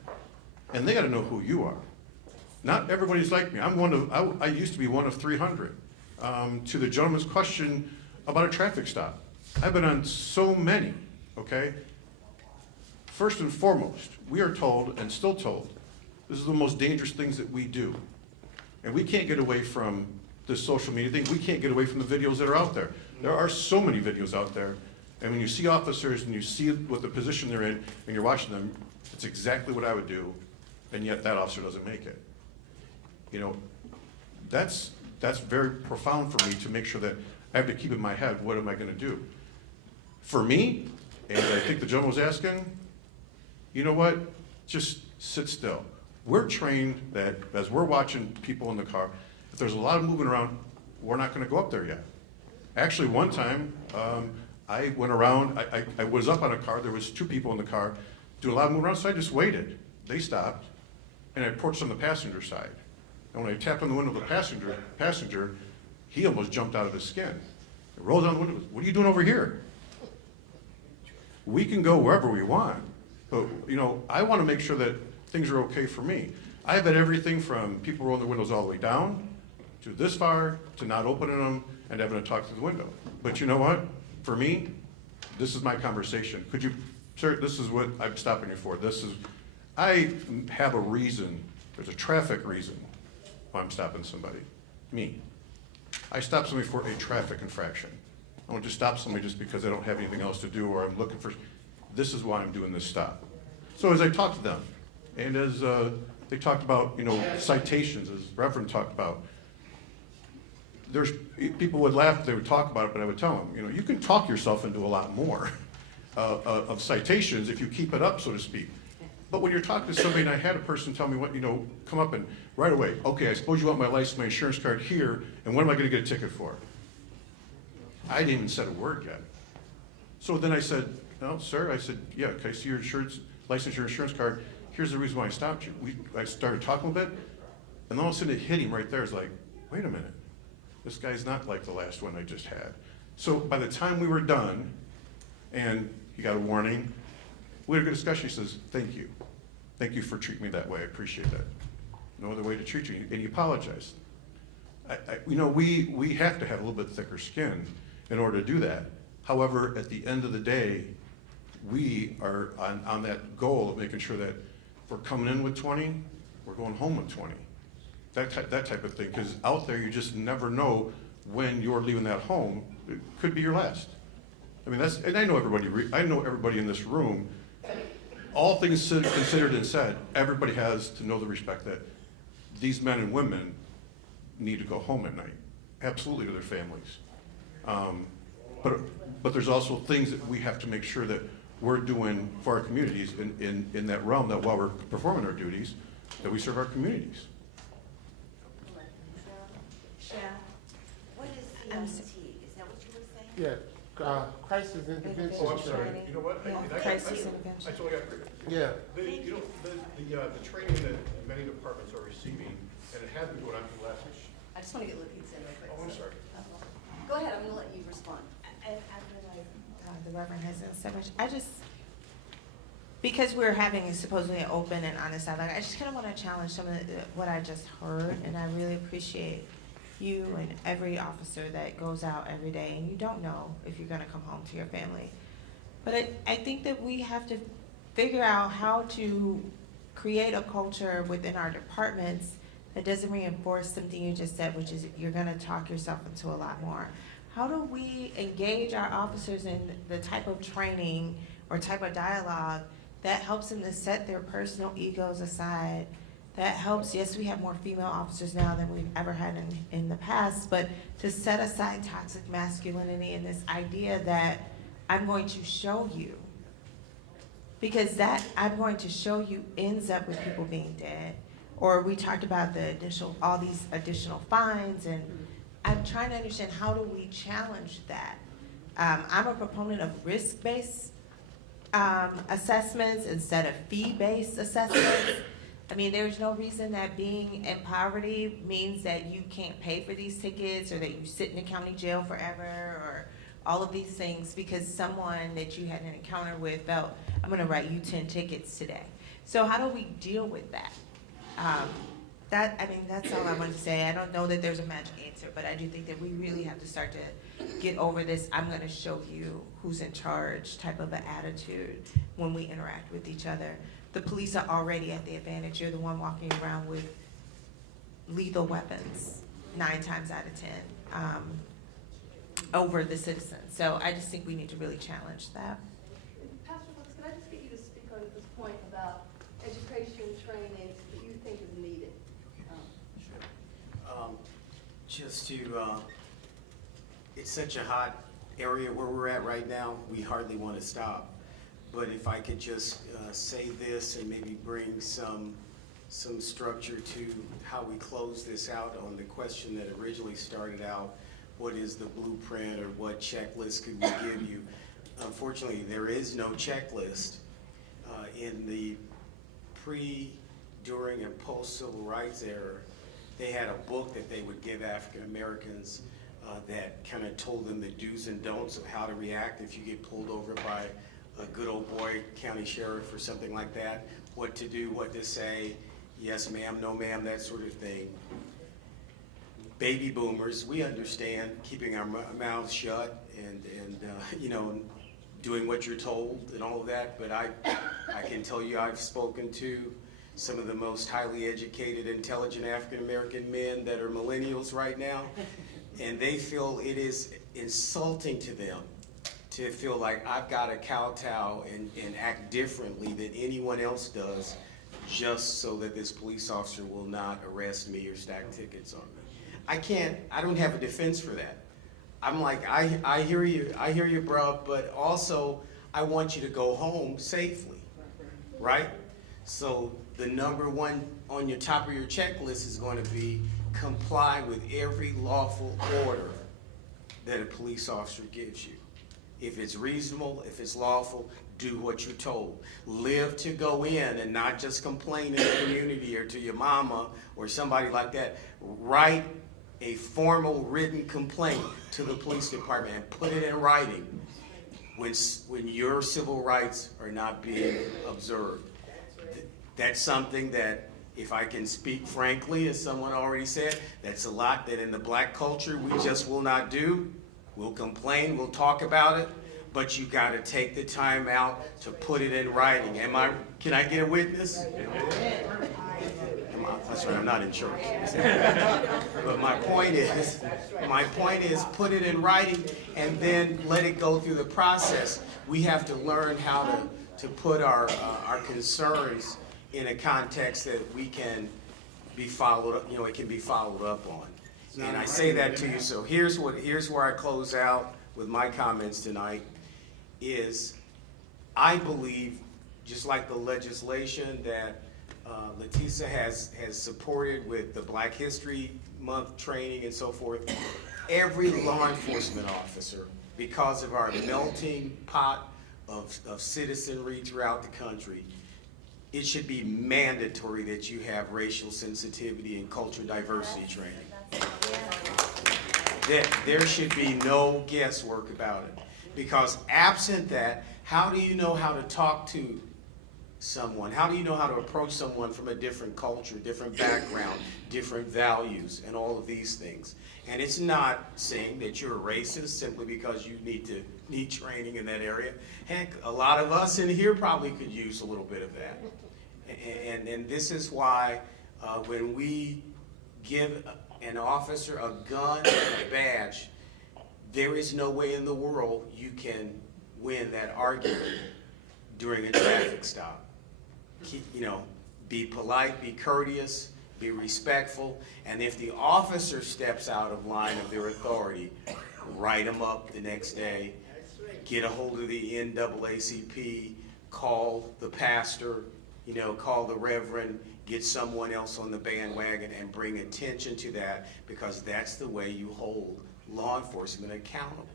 And they gotta know who you are. Not everybody's like me. I used to be one of 300. To the gentleman's question about a traffic stop, I've been on so many, okay? First and foremost, we are told, and still told, this is the most dangerous things that we do. And we can't get away from this social media thing. We can't get away from the videos that are out there. There are so many videos out there. And when you see officers and you see what the position they're in, and you're watching them, it's exactly what I would do, and yet that officer doesn't make it. You know, that's very profound for me to make sure that I have to keep in my head, what am I gonna do? For me, and I think the gentleman was asking, you know what, just sit still. We're trained that as we're watching people in the car, if there's a lot of movement around, we're not gonna go up there yet. Actually, one time, I went around, I was up on a car, there was 2 people in the car, doing a lot of movement around, so I just waited. They stopped, and I approached on the passenger side. And when I tapped on the window of the passenger, he almost jumped out of his skin. I rolled down the window, what are you doing over here? We can go wherever we want, but you know, I want to make sure that things are okay for me. I've had everything from people rolling their windows all the way down, to this far, to not opening them and having to talk through the window. But you know what? For me, this is my conversation. Could you, sir, this is what I'm stopping you for. I have a reason, there's a traffic reason why I'm stopping somebody. Me. I stop somebody for a traffic infraction. I won't just stop somebody just because I don't have anything else to do or I'm looking for, this is why I'm doing this stop. So as I talked to them, and as they talked about, citations, as Reverend talked about, people would laugh, they would talk about it, but I would tell them, you can talk yourself into a lot more of citations if you keep it up, so to speak. But when you're talking to somebody, and I had a person tell me what, come up and right away, okay, I suppose you want my license, my insurance card here, and what am I gonna get a ticket for? I didn't even said a word yet. So then I said, no, sir, I said, yeah, can I see your license, your insurance card? Here's the reason why I stopped you. I started talking a bit, and all of a sudden it hit him right there. It's like, wait a minute, this guy's not like the last one I just had. So by the time we were done, and he got a warning, we had a good discussion. He says, thank you. Thank you for treating me that way. I appreciate that. No other way to treat you. And he apologized. We have to have a little bit thicker skin in order to do that. However, at the end of the day, we are on that goal of making sure that if we're coming in with 20, we're going home with 20. That type of thing. Because out there, you just never know when you're leaving that home. It could be your last. I mean, and I know everybody in this room, all things considered and said, everybody has to know the respect that these men and women need to go home at night, absolutely, to their families. But there's also things that we have to make sure that we're doing for our communities in that realm, that while we're performing our duties, that we serve our communities. What is CIT? Is that what you were saying? Yeah, crisis intervention. Oh, I'm sorry. training. You know what? Crisis intervention. I totally got Yeah. the training that many departments are receiving, and it has been going on for the last. I just want to get Lapidus in real quick. Oh, I'm sorry. Go ahead, I'm going to let you respond. I realize the Reverend hasn't said much. Because we're having supposedly an open and honest dialogue, I just kind of want to challenge some of what I just heard, and I really appreciate you and every officer that goes out every day, and you don't know if you're going to come home to your family. But I think that we have to figure out how to create a culture within our departments that doesn't reinforce something you just said, which is you're going to talk yourself into a lot more. How do we engage our officers in the type of training or type of dialogue that helps them to set their personal egos aside, that helps, yes, we have more female officers now than we've ever had in the past, but to set aside toxic masculinity and this idea that I'm going to show you, because that I'm going to show you ends up with people being dead. Or we talked about all these additional fines, and I'm trying to understand, how do we challenge that? I'm a proponent of risk-based assessments instead of fee-based assessments. I mean, there's no reason that being in poverty means that you can't pay for these tickets, or that you sit in the county jail forever, or all of these things because someone that you had an encounter with felt, I'm gonna write you 10 tickets today. So how do we deal with that? That's all I wanted to say. I don't know that there's a magic answer, but I do think that we really have to start to get over this I'm gonna show you who's in charge type of an attitude when we interact with each other. The police are already at the advantage. You're the one walking around with lethal weapons 9 times out of 10 over the citizens. So I just think we need to really challenge that. Pastor Brooks, can I just get you to speak on this point about education, training, that you think is needed? It's such a hot area where we're at right now, we hardly want to stop. But if I could just say this and maybe bring some structure to how we close this out on the question that originally started out, what is the blueprint or what checklist could we give you? Unfortunately, there is no checklist. In the pre, during, and post-civil rights era, they had a book that they would give African Americans that kind of told them the do's and don'ts of how to react if you get pulled over by a good old boy county sheriff or something like that, what to do, what to say, yes ma'am, no ma'am, that sort of thing. Baby boomers, we understand keeping our mouths shut and doing what you're told and all of that, but I can tell you I've spoken to some of the most highly educated, intelligent African American men that are millennials right now and they feel it is insulting to them to feel like I've got to kowtow and act differently than anyone else does just so that this police officer will not arrest me or stack tickets on me. I don't have a defense for that. I'm like, I hear you, bro, but also I want you to go home safely, right? So the number one on your top of your checklist is going to be comply with every lawful order that a police officer gives you. If it's reasonable, if it's lawful, do what you're told. Live to go in and not just complain in the community or to your mama or somebody like that. Write a formal written complaint to the police department and put it in writing when your civil rights are not being observed. That's something that, if I can speak frankly, as someone already said, that's a lot that in the black culture we just will not do. We'll complain, we'll talk about it, but you got to take the time out to put it in writing. Can I get a witness? That's right, I'm not in church. But my point is put it in writing and then let it go through the process. We have to learn how to put our concerns in a context that we can be followed up, it can be followed up on. And I say that to you, so here's where I close out with my comments tonight, is I believe, just like the legislation that Letisa has supported with the Black History Month training and so forth, every law enforcement officer, because of our melting pot of citizenry throughout the country, it should be mandatory that you have racial sensitivity and cultural diversity training. That there should be no guesswork about it. Because absent that, how do you know how to talk to someone? How do you know how to approach someone from a different culture, different background, different values, and all of these things? And it's not saying that you're a racist simply because you need training in that area. Heck, a lot of us in here probably could use a little bit of that. And this is why when we give an officer a gun and a badge, there is no way in the world you can win that argument during a traffic stop. Be polite, be courteous, be respectful, and if the officer steps out of line of their authority, write them up the next day, get a hold of the NAACP, call the pastor, call the reverend, get someone else on the bandwagon and bring attention to that, because that's the way you hold law enforcement accountable.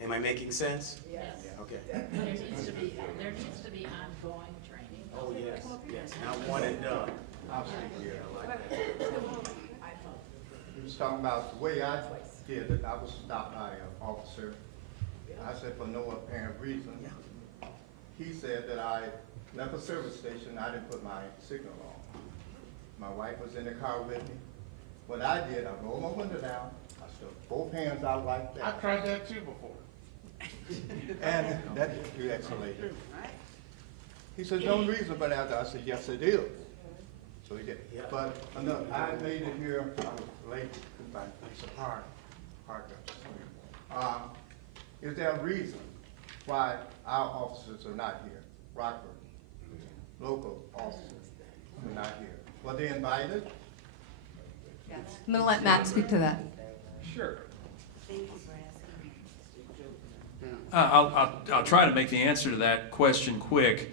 Am I making sense? Yes. Okay. There needs to be ongoing training. Oh, yes, not one and done. He was talking about the way I did it. I was stopped by an officer. I said for no apparent reason. He said that I left a service station. I didn't put my signal on. My wife was in the car with me. What I did, I rolled my window down. I stuck both hands out like that. I tried that too before. And that escalated. He said, no reason but after. I said, yes, it is. So he did. But enough, I made it here. I was late. Couldn't find a place to park up. Is there a reason why our officers are not here? Rockford, local officers are not here. Were they invited? I'm going to let Matt speak to that. Sure. I'll try to make the answer to that question quick.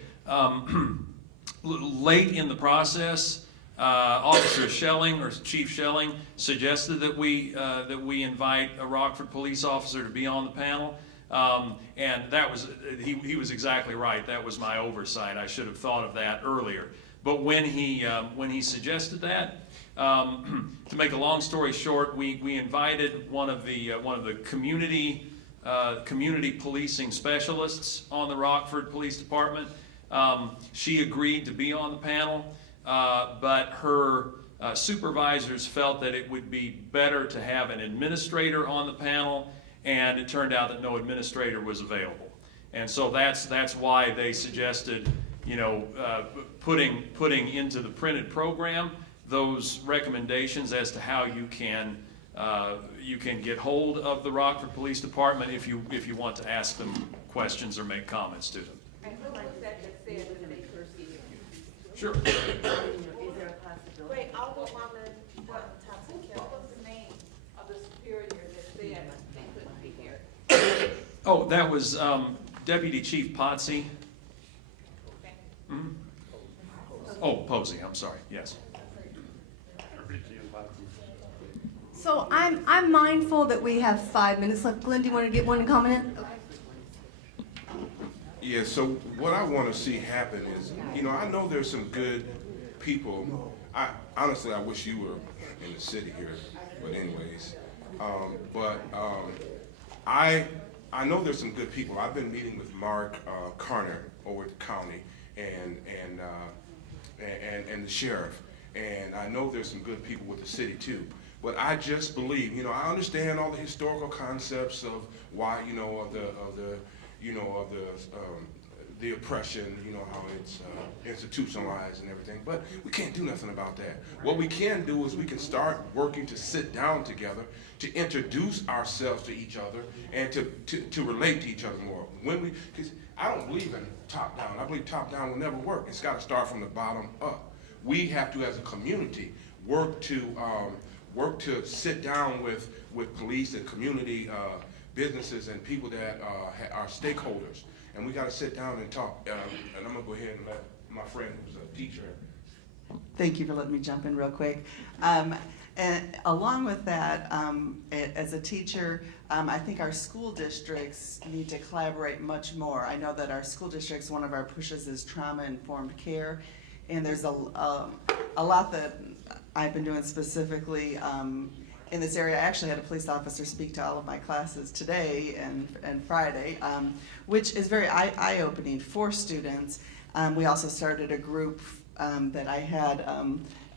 Late in the process, Officer Schelling, or Chief Schelling, suggested that we invite a Rockford police officer to be on the panel, and that was he was exactly right. That was my oversight. I should have thought of that earlier. But when he suggested that, to make a long story short, we invited one of the community policing specialists on the Rockford Police Department. She agreed to be on the panel, but her supervisors felt that it would be better to have an administrator on the panel, and it turned out that no administrator was available. And so that's why they suggested, putting into the printed program those recommendations as to how you can You can get hold of the Rockford Police Department if you want to ask them questions or make comments to them. Sure. Wait, I'll go on the top of What was the name of the superior that said they couldn't be here? Oh, that was Deputy Chief Potsy. Mhm. Oh, Posey, I'm sorry, yes. So I'm mindful that we have 5 minutes left. Glenn, do you want to get one comment in? Yeah, so what I want to see happen is, I know there's some good people. Honestly, I wish you were in the city here, but anyways. I know there's some good people. I've been meeting with Mark Carner over at the county and the sheriff, and I know there's some good people with the city too. But I just believe, I understand all the historical concepts of why, the oppression, how it's institutionalized and everything, but we can't do nothing about that. What we can do is we can start working to sit down together, to introduce ourselves to each other, and to relate to each other more. Because I don't believe in top down. I believe top down will never work. It's got to start from the bottom up. We have to, as a community, work to sit down with police and community businesses and people that are stakeholders. And we got to sit down and talk. And I'm going to go ahead and let my friend who's a teacher. Thank you for letting me jump in real quick. And along with that, as a teacher, I think our school districts need to collaborate much more. I know that our school districts, one of our pushes is trauma-informed care. And there's a lot that I've been doing specifically in this area. I actually had a police officer speak to all of my classes today and Friday, which is very eye-opening for students. We also started a group that I had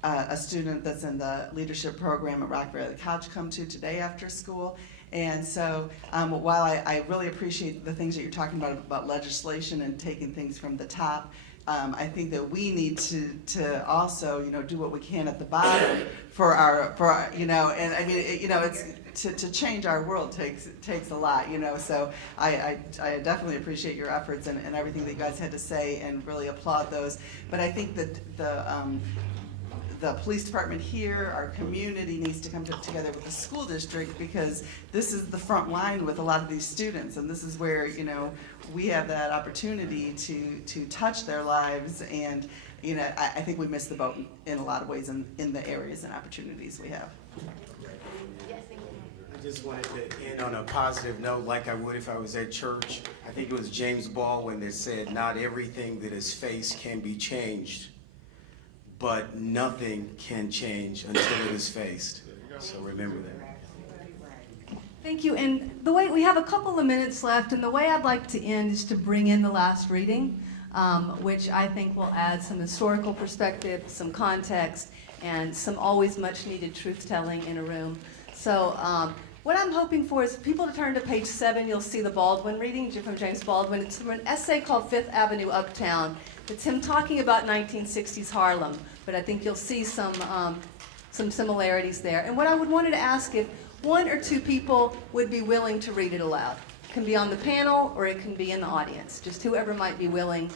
a student that's in the leadership program at Rockford College come to today after school. And so while I really appreciate the things that you're talking about legislation and taking things from the top, I think that we need to also, do what we can at the bottom for our and I mean, it's to change our world takes a lot, so I definitely appreciate your efforts and everything that you guys had to say and really applaud those. But I think that the police department here, our community needs to come together with the school district, because this is the front line with a lot of these students, and this is where, we have that opportunity to touch their lives, and, I think we missed the boat in a lot of ways in the areas and opportunities we have. I just wanted to end on a positive note, like I would if I was at church. I think it was James Baldwin that said, "Not everything that is faced can be changed, but nothing can change until it is faced." So remember that. Thank you. And the way we have a couple of minutes left, and the way I'd like to end is to bring in the last reading, which I think will add some historical perspective, some context, and some always much needed truth-telling in a room. So what I'm hoping for is people to turn to page 7. You'll see the Baldwin reading from James Baldwin. It's from an essay called Fifth Avenue Uptown. It's him talking about 1960s Harlem, but I think you'll see some similarities there. And what I would wanted to ask if 1 or 2 people would be willing to read it aloud. It can be on the panel or it can be in the audience. Just whoever might be willing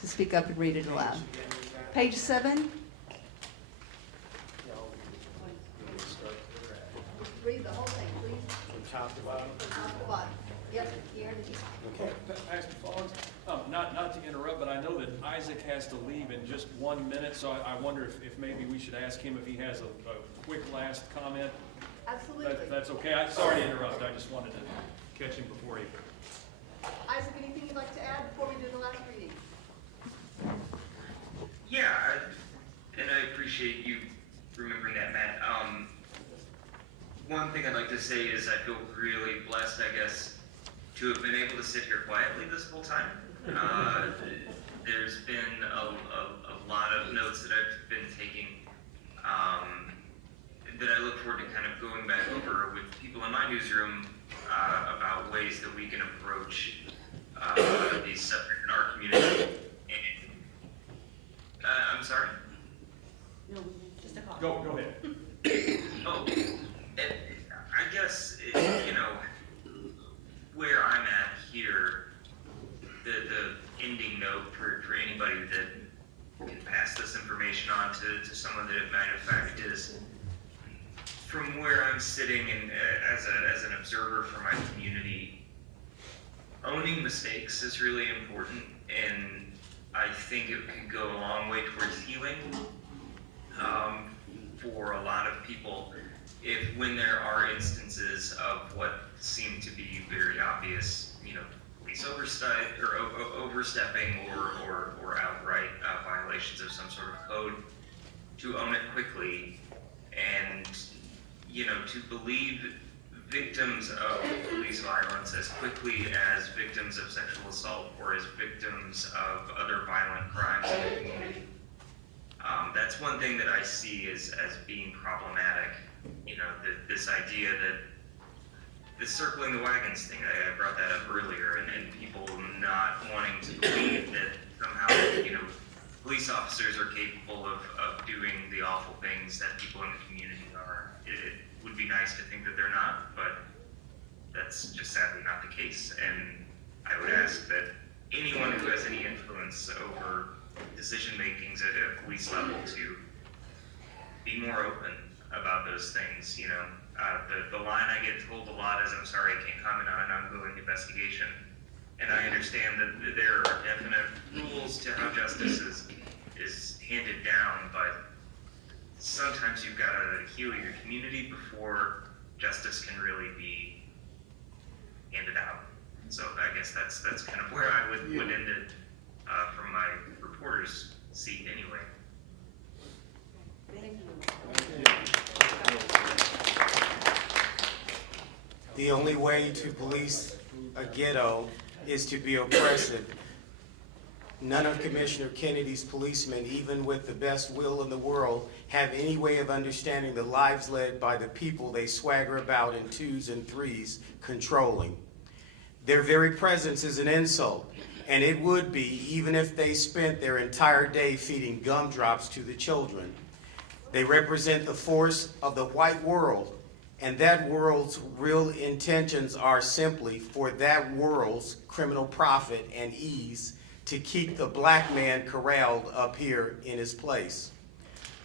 to speak up and read it aloud. Page 7. Read the whole thing, please. From top to bottom? Top to bottom. Yep, here it is. Okay. Pastor Foggs, not to interrupt, but I know that Isaac has to leave in just 1 minute, so I wonder if maybe we should ask him if he has a quick last comment. Absolutely. That's okay. I'm sorry to interrupt. I just wanted to catch him before he... Isaac, anything you'd like to add before we do the last reading? Yeah, and I appreciate you remembering that, Matt. One thing I'd like to say is I feel really blessed, I guess, to have been able to sit here quietly this whole time. There's been a lot of notes that I've been taking that I look forward to kind of going back over with people in my newsroom about ways that we can approach these subjects in our community. I'm sorry? No, just a call. Go ahead. Oh, someone that it might affect is, from where I'm sitting and as an observer for my community, owning mistakes is really important, and I think it could go a long way towards healing for a lot of people. When there are instances of what seem to be very obvious, police overstepping or outright violations of some sort of code, to own it quickly and, to believe victims of police violence as quickly as victims of sexual assault or as victims of other violent crimes in the community. That's one thing that I see as being problematic. This idea that the circling the wagons thing, I brought that up earlier, and people not wanting to believe that somehow, police officers are capable of doing the awful things that people in the community are. It would be nice to think that they're not, but that's just sadly not the case. And I would ask that anyone who has any influence over decision makings at a police level to be more open about those things. The line I get told a lot is, "I'm sorry, I can't comment on an ongoing investigation." And I understand that there are definite rules to how justice is handed down, but sometimes you've got to heal your community before justice can really be handed out. So I guess that's kind of where I would end it from my reporter's seat anyway. Thank you. The only way to police a ghetto is to be oppressive. None of Commissioner Kennedy's policemen, even with the best will in the world, have any way of understanding the lives led by the people they swagger about in twos and threes controlling. Their very presence is an insult, and it would be even if they spent their entire day feeding gumdrops to the children. They represent the force of the white world, and that world's real intentions are simply for that world's criminal profit and ease to keep the black man corralled up here in his place.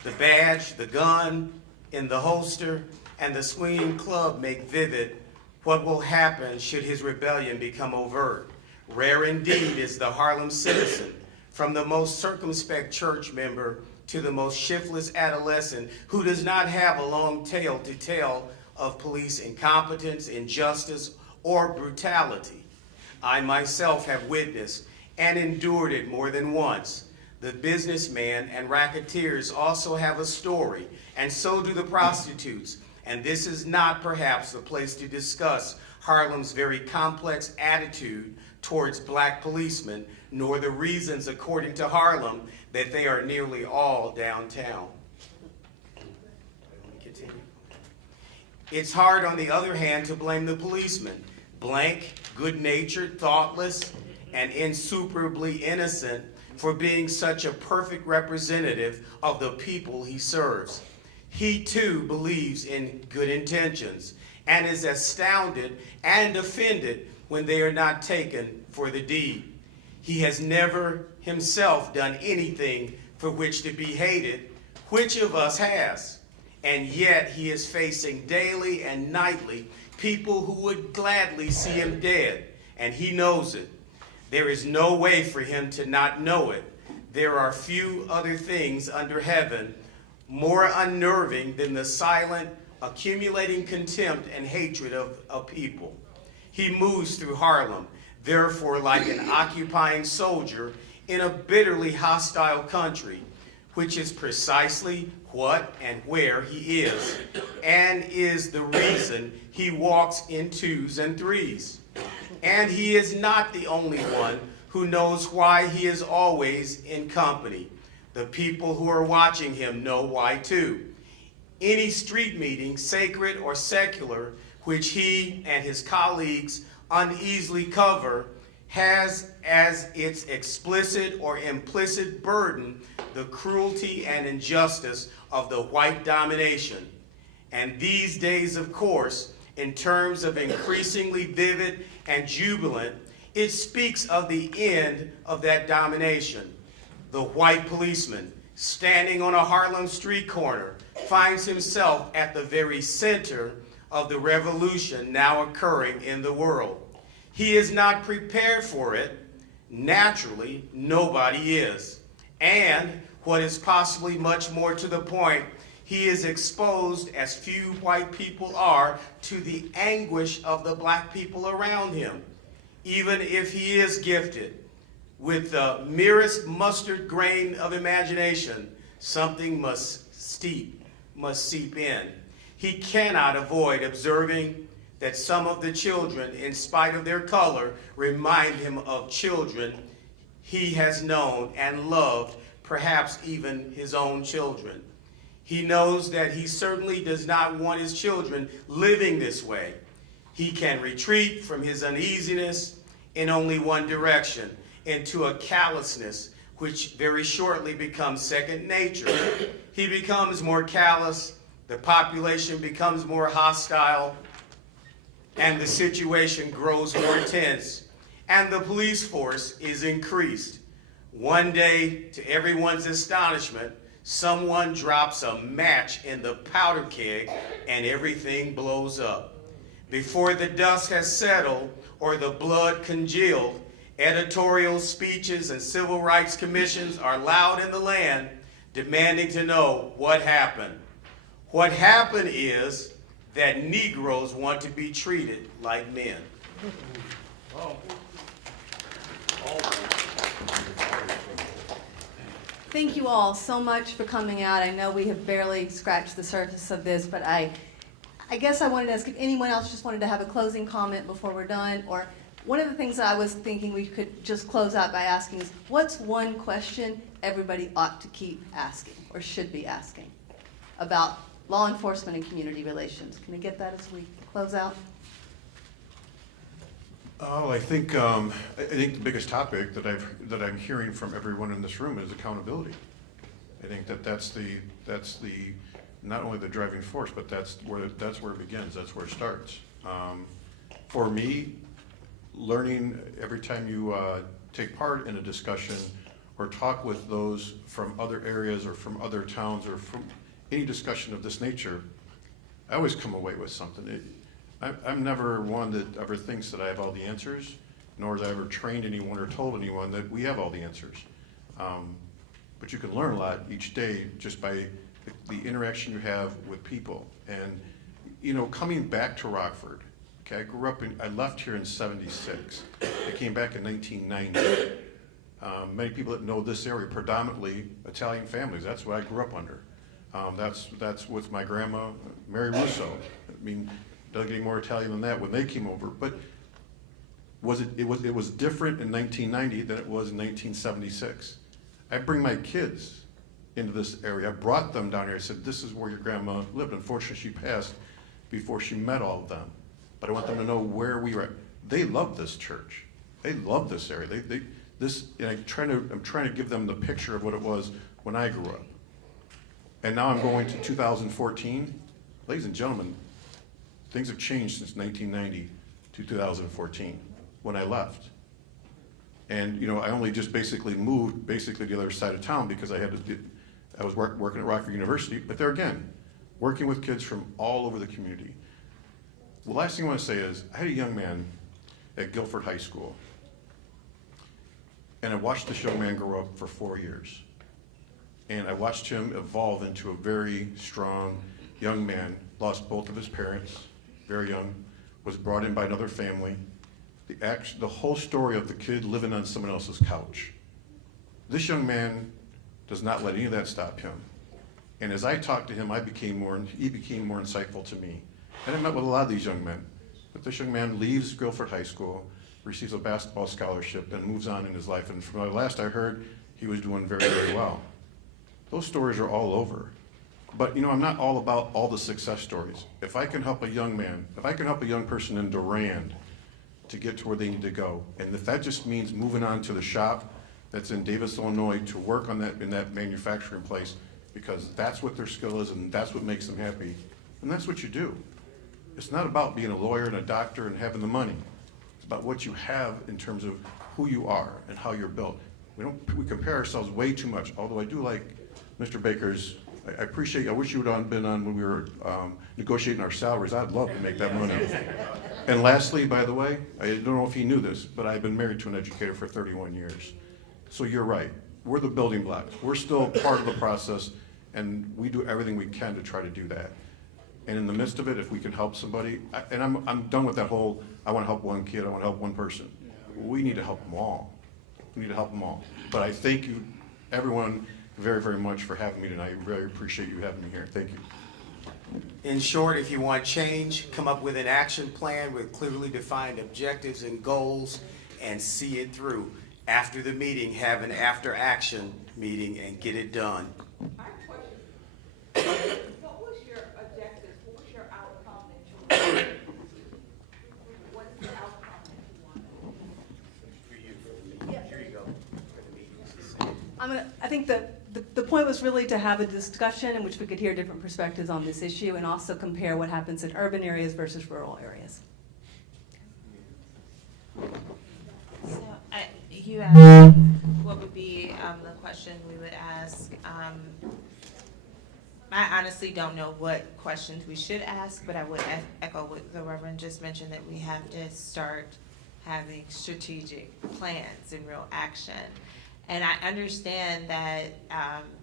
The badge, the gun in the holster, and the swinging club make vivid what will happen should his rebellion become overt. Rare indeed is the Harlem citizen, from the most circumspect church member to the most shiftless adolescent, who does not have a long tale to tell of police incompetence, injustice, or brutality. I myself have witnessed and endured it more than once. The businessman and racketeers also have a story, and so do the prostitutes. And this is not perhaps the place to discuss Harlem's very complex attitude towards black policemen, nor the reasons, according to Harlem, that they are nearly all downtown. Continue. It's hard, on the other hand, to blame the policeman. Blank, good-natured, thoughtless, and insuperably innocent for being such a perfect representative of the people he serves. He too believes in good intentions and is astounded and offended when they are not taken for the deed. He has never himself done anything for which to be hated. Which of us has? And yet he is facing daily and nightly people who would gladly see him dead, and he knows it. There is no way for him to not know it. There are few other things under heaven more unnerving than the silent, accumulating contempt and hatred of people. He moves through Harlem, therefore like an occupying soldier in a bitterly hostile country, which is precisely what and where he is, and is the reason he walks in twos and threes. And he is not the only one who knows why he is always in company. The people who are watching him know why too. Any street meeting, sacred or secular, which he and his colleagues uneasily cover, has as its explicit or implicit burden the cruelty and injustice of the white domination. And these days, of course, in terms of increasingly vivid and jubilant, it speaks of the end of that domination. The white policeman, standing on a Harlem street corner, finds himself at the very center of the revolution now occurring in the world. He is not prepared for it. Naturally, nobody is. And what is possibly much more to the point, he is exposed, as few white people are, to the anguish of the black people around him. Even if he is gifted with the merest mustard grain of imagination, something must seep in. He cannot avoid observing that some of the children, in spite of their color, remind him of children he has known and loved, perhaps even his own children. He knows that he certainly does not want his children living this way. He can retreat from his uneasiness in only one direction, into a callousness which very shortly becomes second nature. He becomes more callous, the population becomes more hostile, and the situation grows more tense, and the police force is increased. One day, to everyone's astonishment, someone drops a match in the powder keg and everything blows up. Before the dust has settled or the blood congealed, editorial speeches and civil rights commissions are loud in the land, demanding to know what happened. What happened is that Negroes want to be treated like men. Thank you all so much for coming out. I know we have barely scratched the surface of this, but I guess I wanted to ask if anyone else just wanted to have a closing comment before we're done. Or one of the things I was thinking we could just close out by asking is, what's one question everybody ought to keep asking or should be asking about law enforcement and community relations? Can I get that as we close out? Oh, I think the biggest topic that I'm hearing from everyone in this room is accountability. I think that's the not only the driving force, but that's where it begins. That's where it starts. For me, learning every time you take part in a discussion or talk with those from other areas or from other towns or from any discussion of this nature, I always come away with something. I'm never one that ever thinks that I have all the answers, nor has I ever trained anyone or told anyone that we have all the answers. But you can learn a lot each day just by the interaction you have with people. And, you know, coming back to Rockford, okay, I left here in '76. I came back in 1990. Many people that know this area, predominantly Italian families, that's what I grew up under. That's with my grandma, Mary Russo. I mean, doesn't get any more Italian than that when they came over. But it was different in 1990 than it was in 1976. I bring my kids into this area. I brought them down here. I said, this is where your grandma lived. Unfortunately, she passed before she met all of them. But I want them to know where we were at. They love this church. They love this area. And I'm trying to give them the picture of what it was when I grew up. And now I'm going to 2014. Ladies and gentlemen, things have changed since 1990 to 2014 when I left. And, you know, I only just basically moved to the other side of town because I was working at Rockford University, but there again, working with kids from all over the community. The last thing I want to say is, I had a young man at Guilford High School, and I watched this young man grow up for 4 years. And I watched him evolve into a very strong young man, lost both of his parents, very young, was brought in by another family. The whole story of the kid living on someone else's couch. This young man does not let any of that stop him. And as I talked to him, he became more insightful to me. And I met with a lot of these young men. But this young man leaves Guilford High School, receives a basketball scholarship, and moves on in his life. And from the last I heard, he was doing very, very well. Those stories are all over. But, you know, I'm not all about all the success stories. If I can help a young man, if I can help a young person in Durand to get to where they need to go, and if that just means moving on to the shop that's in Davis, Illinois, to work on that in that manufacturing place, because that's what their skill is and that's what makes them happy, and that's what you do. It's not about being a lawyer and a doctor and having the money. It's about what you have in terms of who you are and how you're built. We compare ourselves way too much, although I do like Mr. Bakers, I appreciate, I wish you would have been on when we were negotiating our salaries. I'd love to make that money. And lastly, by the way, I don't know if he knew this, but I've been married to an educator for 31 years. So you're right. We're the building blocks. We're still part of the process, and we do everything we can to try to do that. And in the midst of it, if we can help somebody, and I'm done with that whole, I want to help one kid, I want to help one person. We need to help them all. We need to help them all. But I thank you, everyone, very, very much for having me tonight. I really appreciate you having me here. Thank you. In short, if you want change, come up with an action plan with clearly defined objectives and goals and see it through. After the meeting, have an after-action meeting and get it done. I have a question. What was your objective? What was your outcome that you wanted? What is the outcome that you wanted? For you, for the meeting. Here you go. For the meeting. I think the point was really to have a discussion in which we could hear different perspectives on this issue and also compare what happens in urban areas versus rural areas. So, you asked what would be the question we would ask. I honestly don't know what questions we should ask, but I would echo what the Reverend just mentioned, that we have to start having strategic plans and real action. And I understand that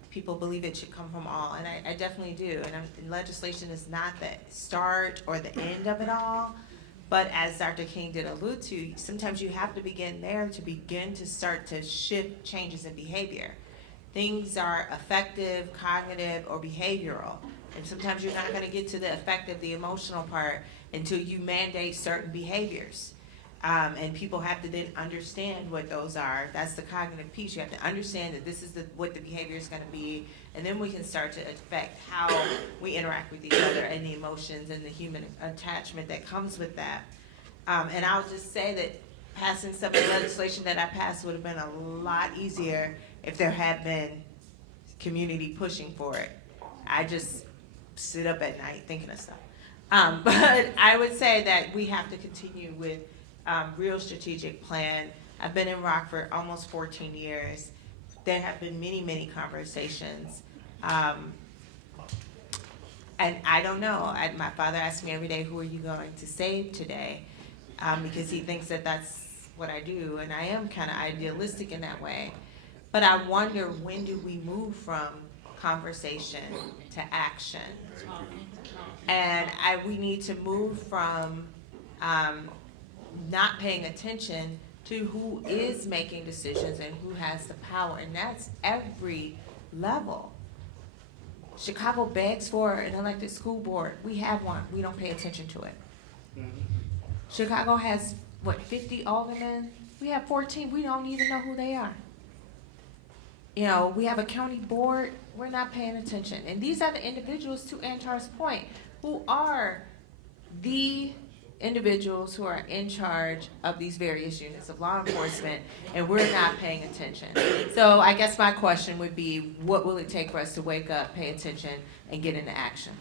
people believe it should come from all, and I definitely do. And legislation is not the start or the end of it all. But as Dr. King did allude to, sometimes you have to begin there to begin to start to shift changes in behavior. Things are affective, cognitive, or behavioral. And sometimes you're not going to get to the affective, the emotional part until you mandate certain behaviors. And people have to then understand what those are. That's the cognitive piece. You have to understand that this is what the behavior is going to be, and then we can start to affect how we interact with each other and the emotions and the human attachment that comes with that. And I'll just say that passing some of the legislation that I passed would have been a lot easier if there had been community pushing for it. I just sit up at night thinking of stuff. But I would say that we have to continue with real strategic plan. I've been in Rockford almost 14 years. There have been many, many conversations. And I don't know. My father asks me every day, who are you going to save today? Because he thinks that that's what I do. And I am kind of idealistic in that way. But I wonder, when do we move from conversation to action? And we need to move from not paying attention to who is making decisions and who has the power, and that's every level. Chicago begs for an elected school board. We have one. We don't pay attention to it. Chicago has, 50 aldermen? We have 14. We don't even know who they are. You know, we have a county board. We're not paying attention. And these are the individuals, to Antar's point, who are the individuals who are in charge of these various units of law enforcement, and we're not paying attention. So I guess my question would be, what will it take for us to wake up, pay attention, and get into action?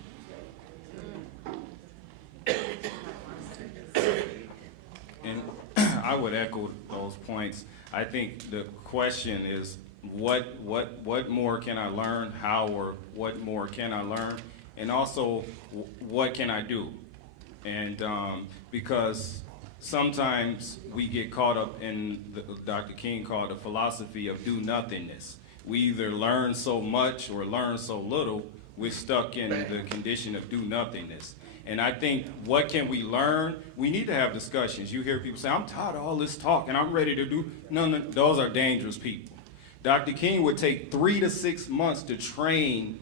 And I would echo those points. I think the question is, what more can I learn? How or what more can I learn? And also, what can I do? And because sometimes we get caught up in Dr. King called the philosophy of do-nothingness. We either learn so much or learn so little, we're stuck in the condition of do-nothingness. And I think, what can we learn? We need to have discussions. You hear people say, I'm tired of all this talk and I'm ready to do. No, those are dangerous people. Dr. King would take 3 to 6 months to train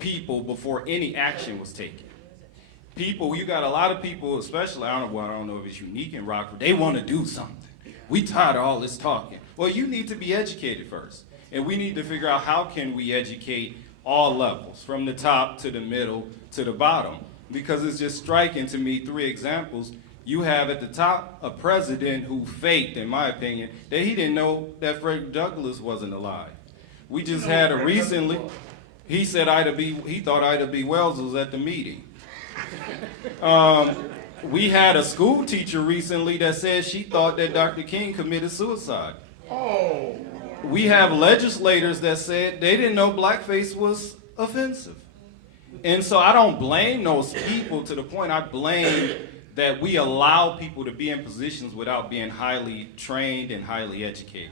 people before any action was taken. People, you got a lot of people, especially, I don't know if it's unique in Rockford, they want to do something. We tired of all this talking. Well, you need to be educated first. And we need to figure out, how can we educate all levels, from the top to the middle to the bottom? Because it's just striking to me, 3 examples. You have at the top a president who faked, in my opinion, that he didn't know that Frederick Douglass wasn't alive. We just had a recently, he said he thought Ida B. Wells was at the meeting. We had a school teacher recently that said she thought that Dr. King committed suicide. Oh. we have legislators that said they didn't know blackface was offensive. And so I don't blame those people to the point I blame that we allow people to be in positions without being highly trained and highly educated.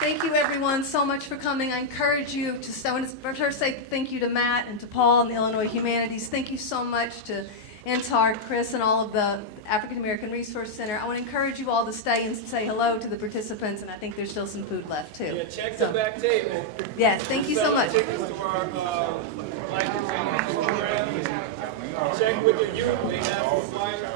Thank you, everyone, so much for coming. I encourage you to, I want to first say thank you to Matt and to Paul and the Illinois Humanities. Thank you so much to Antar, Chris, and all of the African American Resource Center. I want to encourage you all to stay and say hello to the participants, and I think there's still some food left, too. Yeah, check the back table. Yes, thank you so much. Tickets to our life program. Check with the youth. They have some flyers.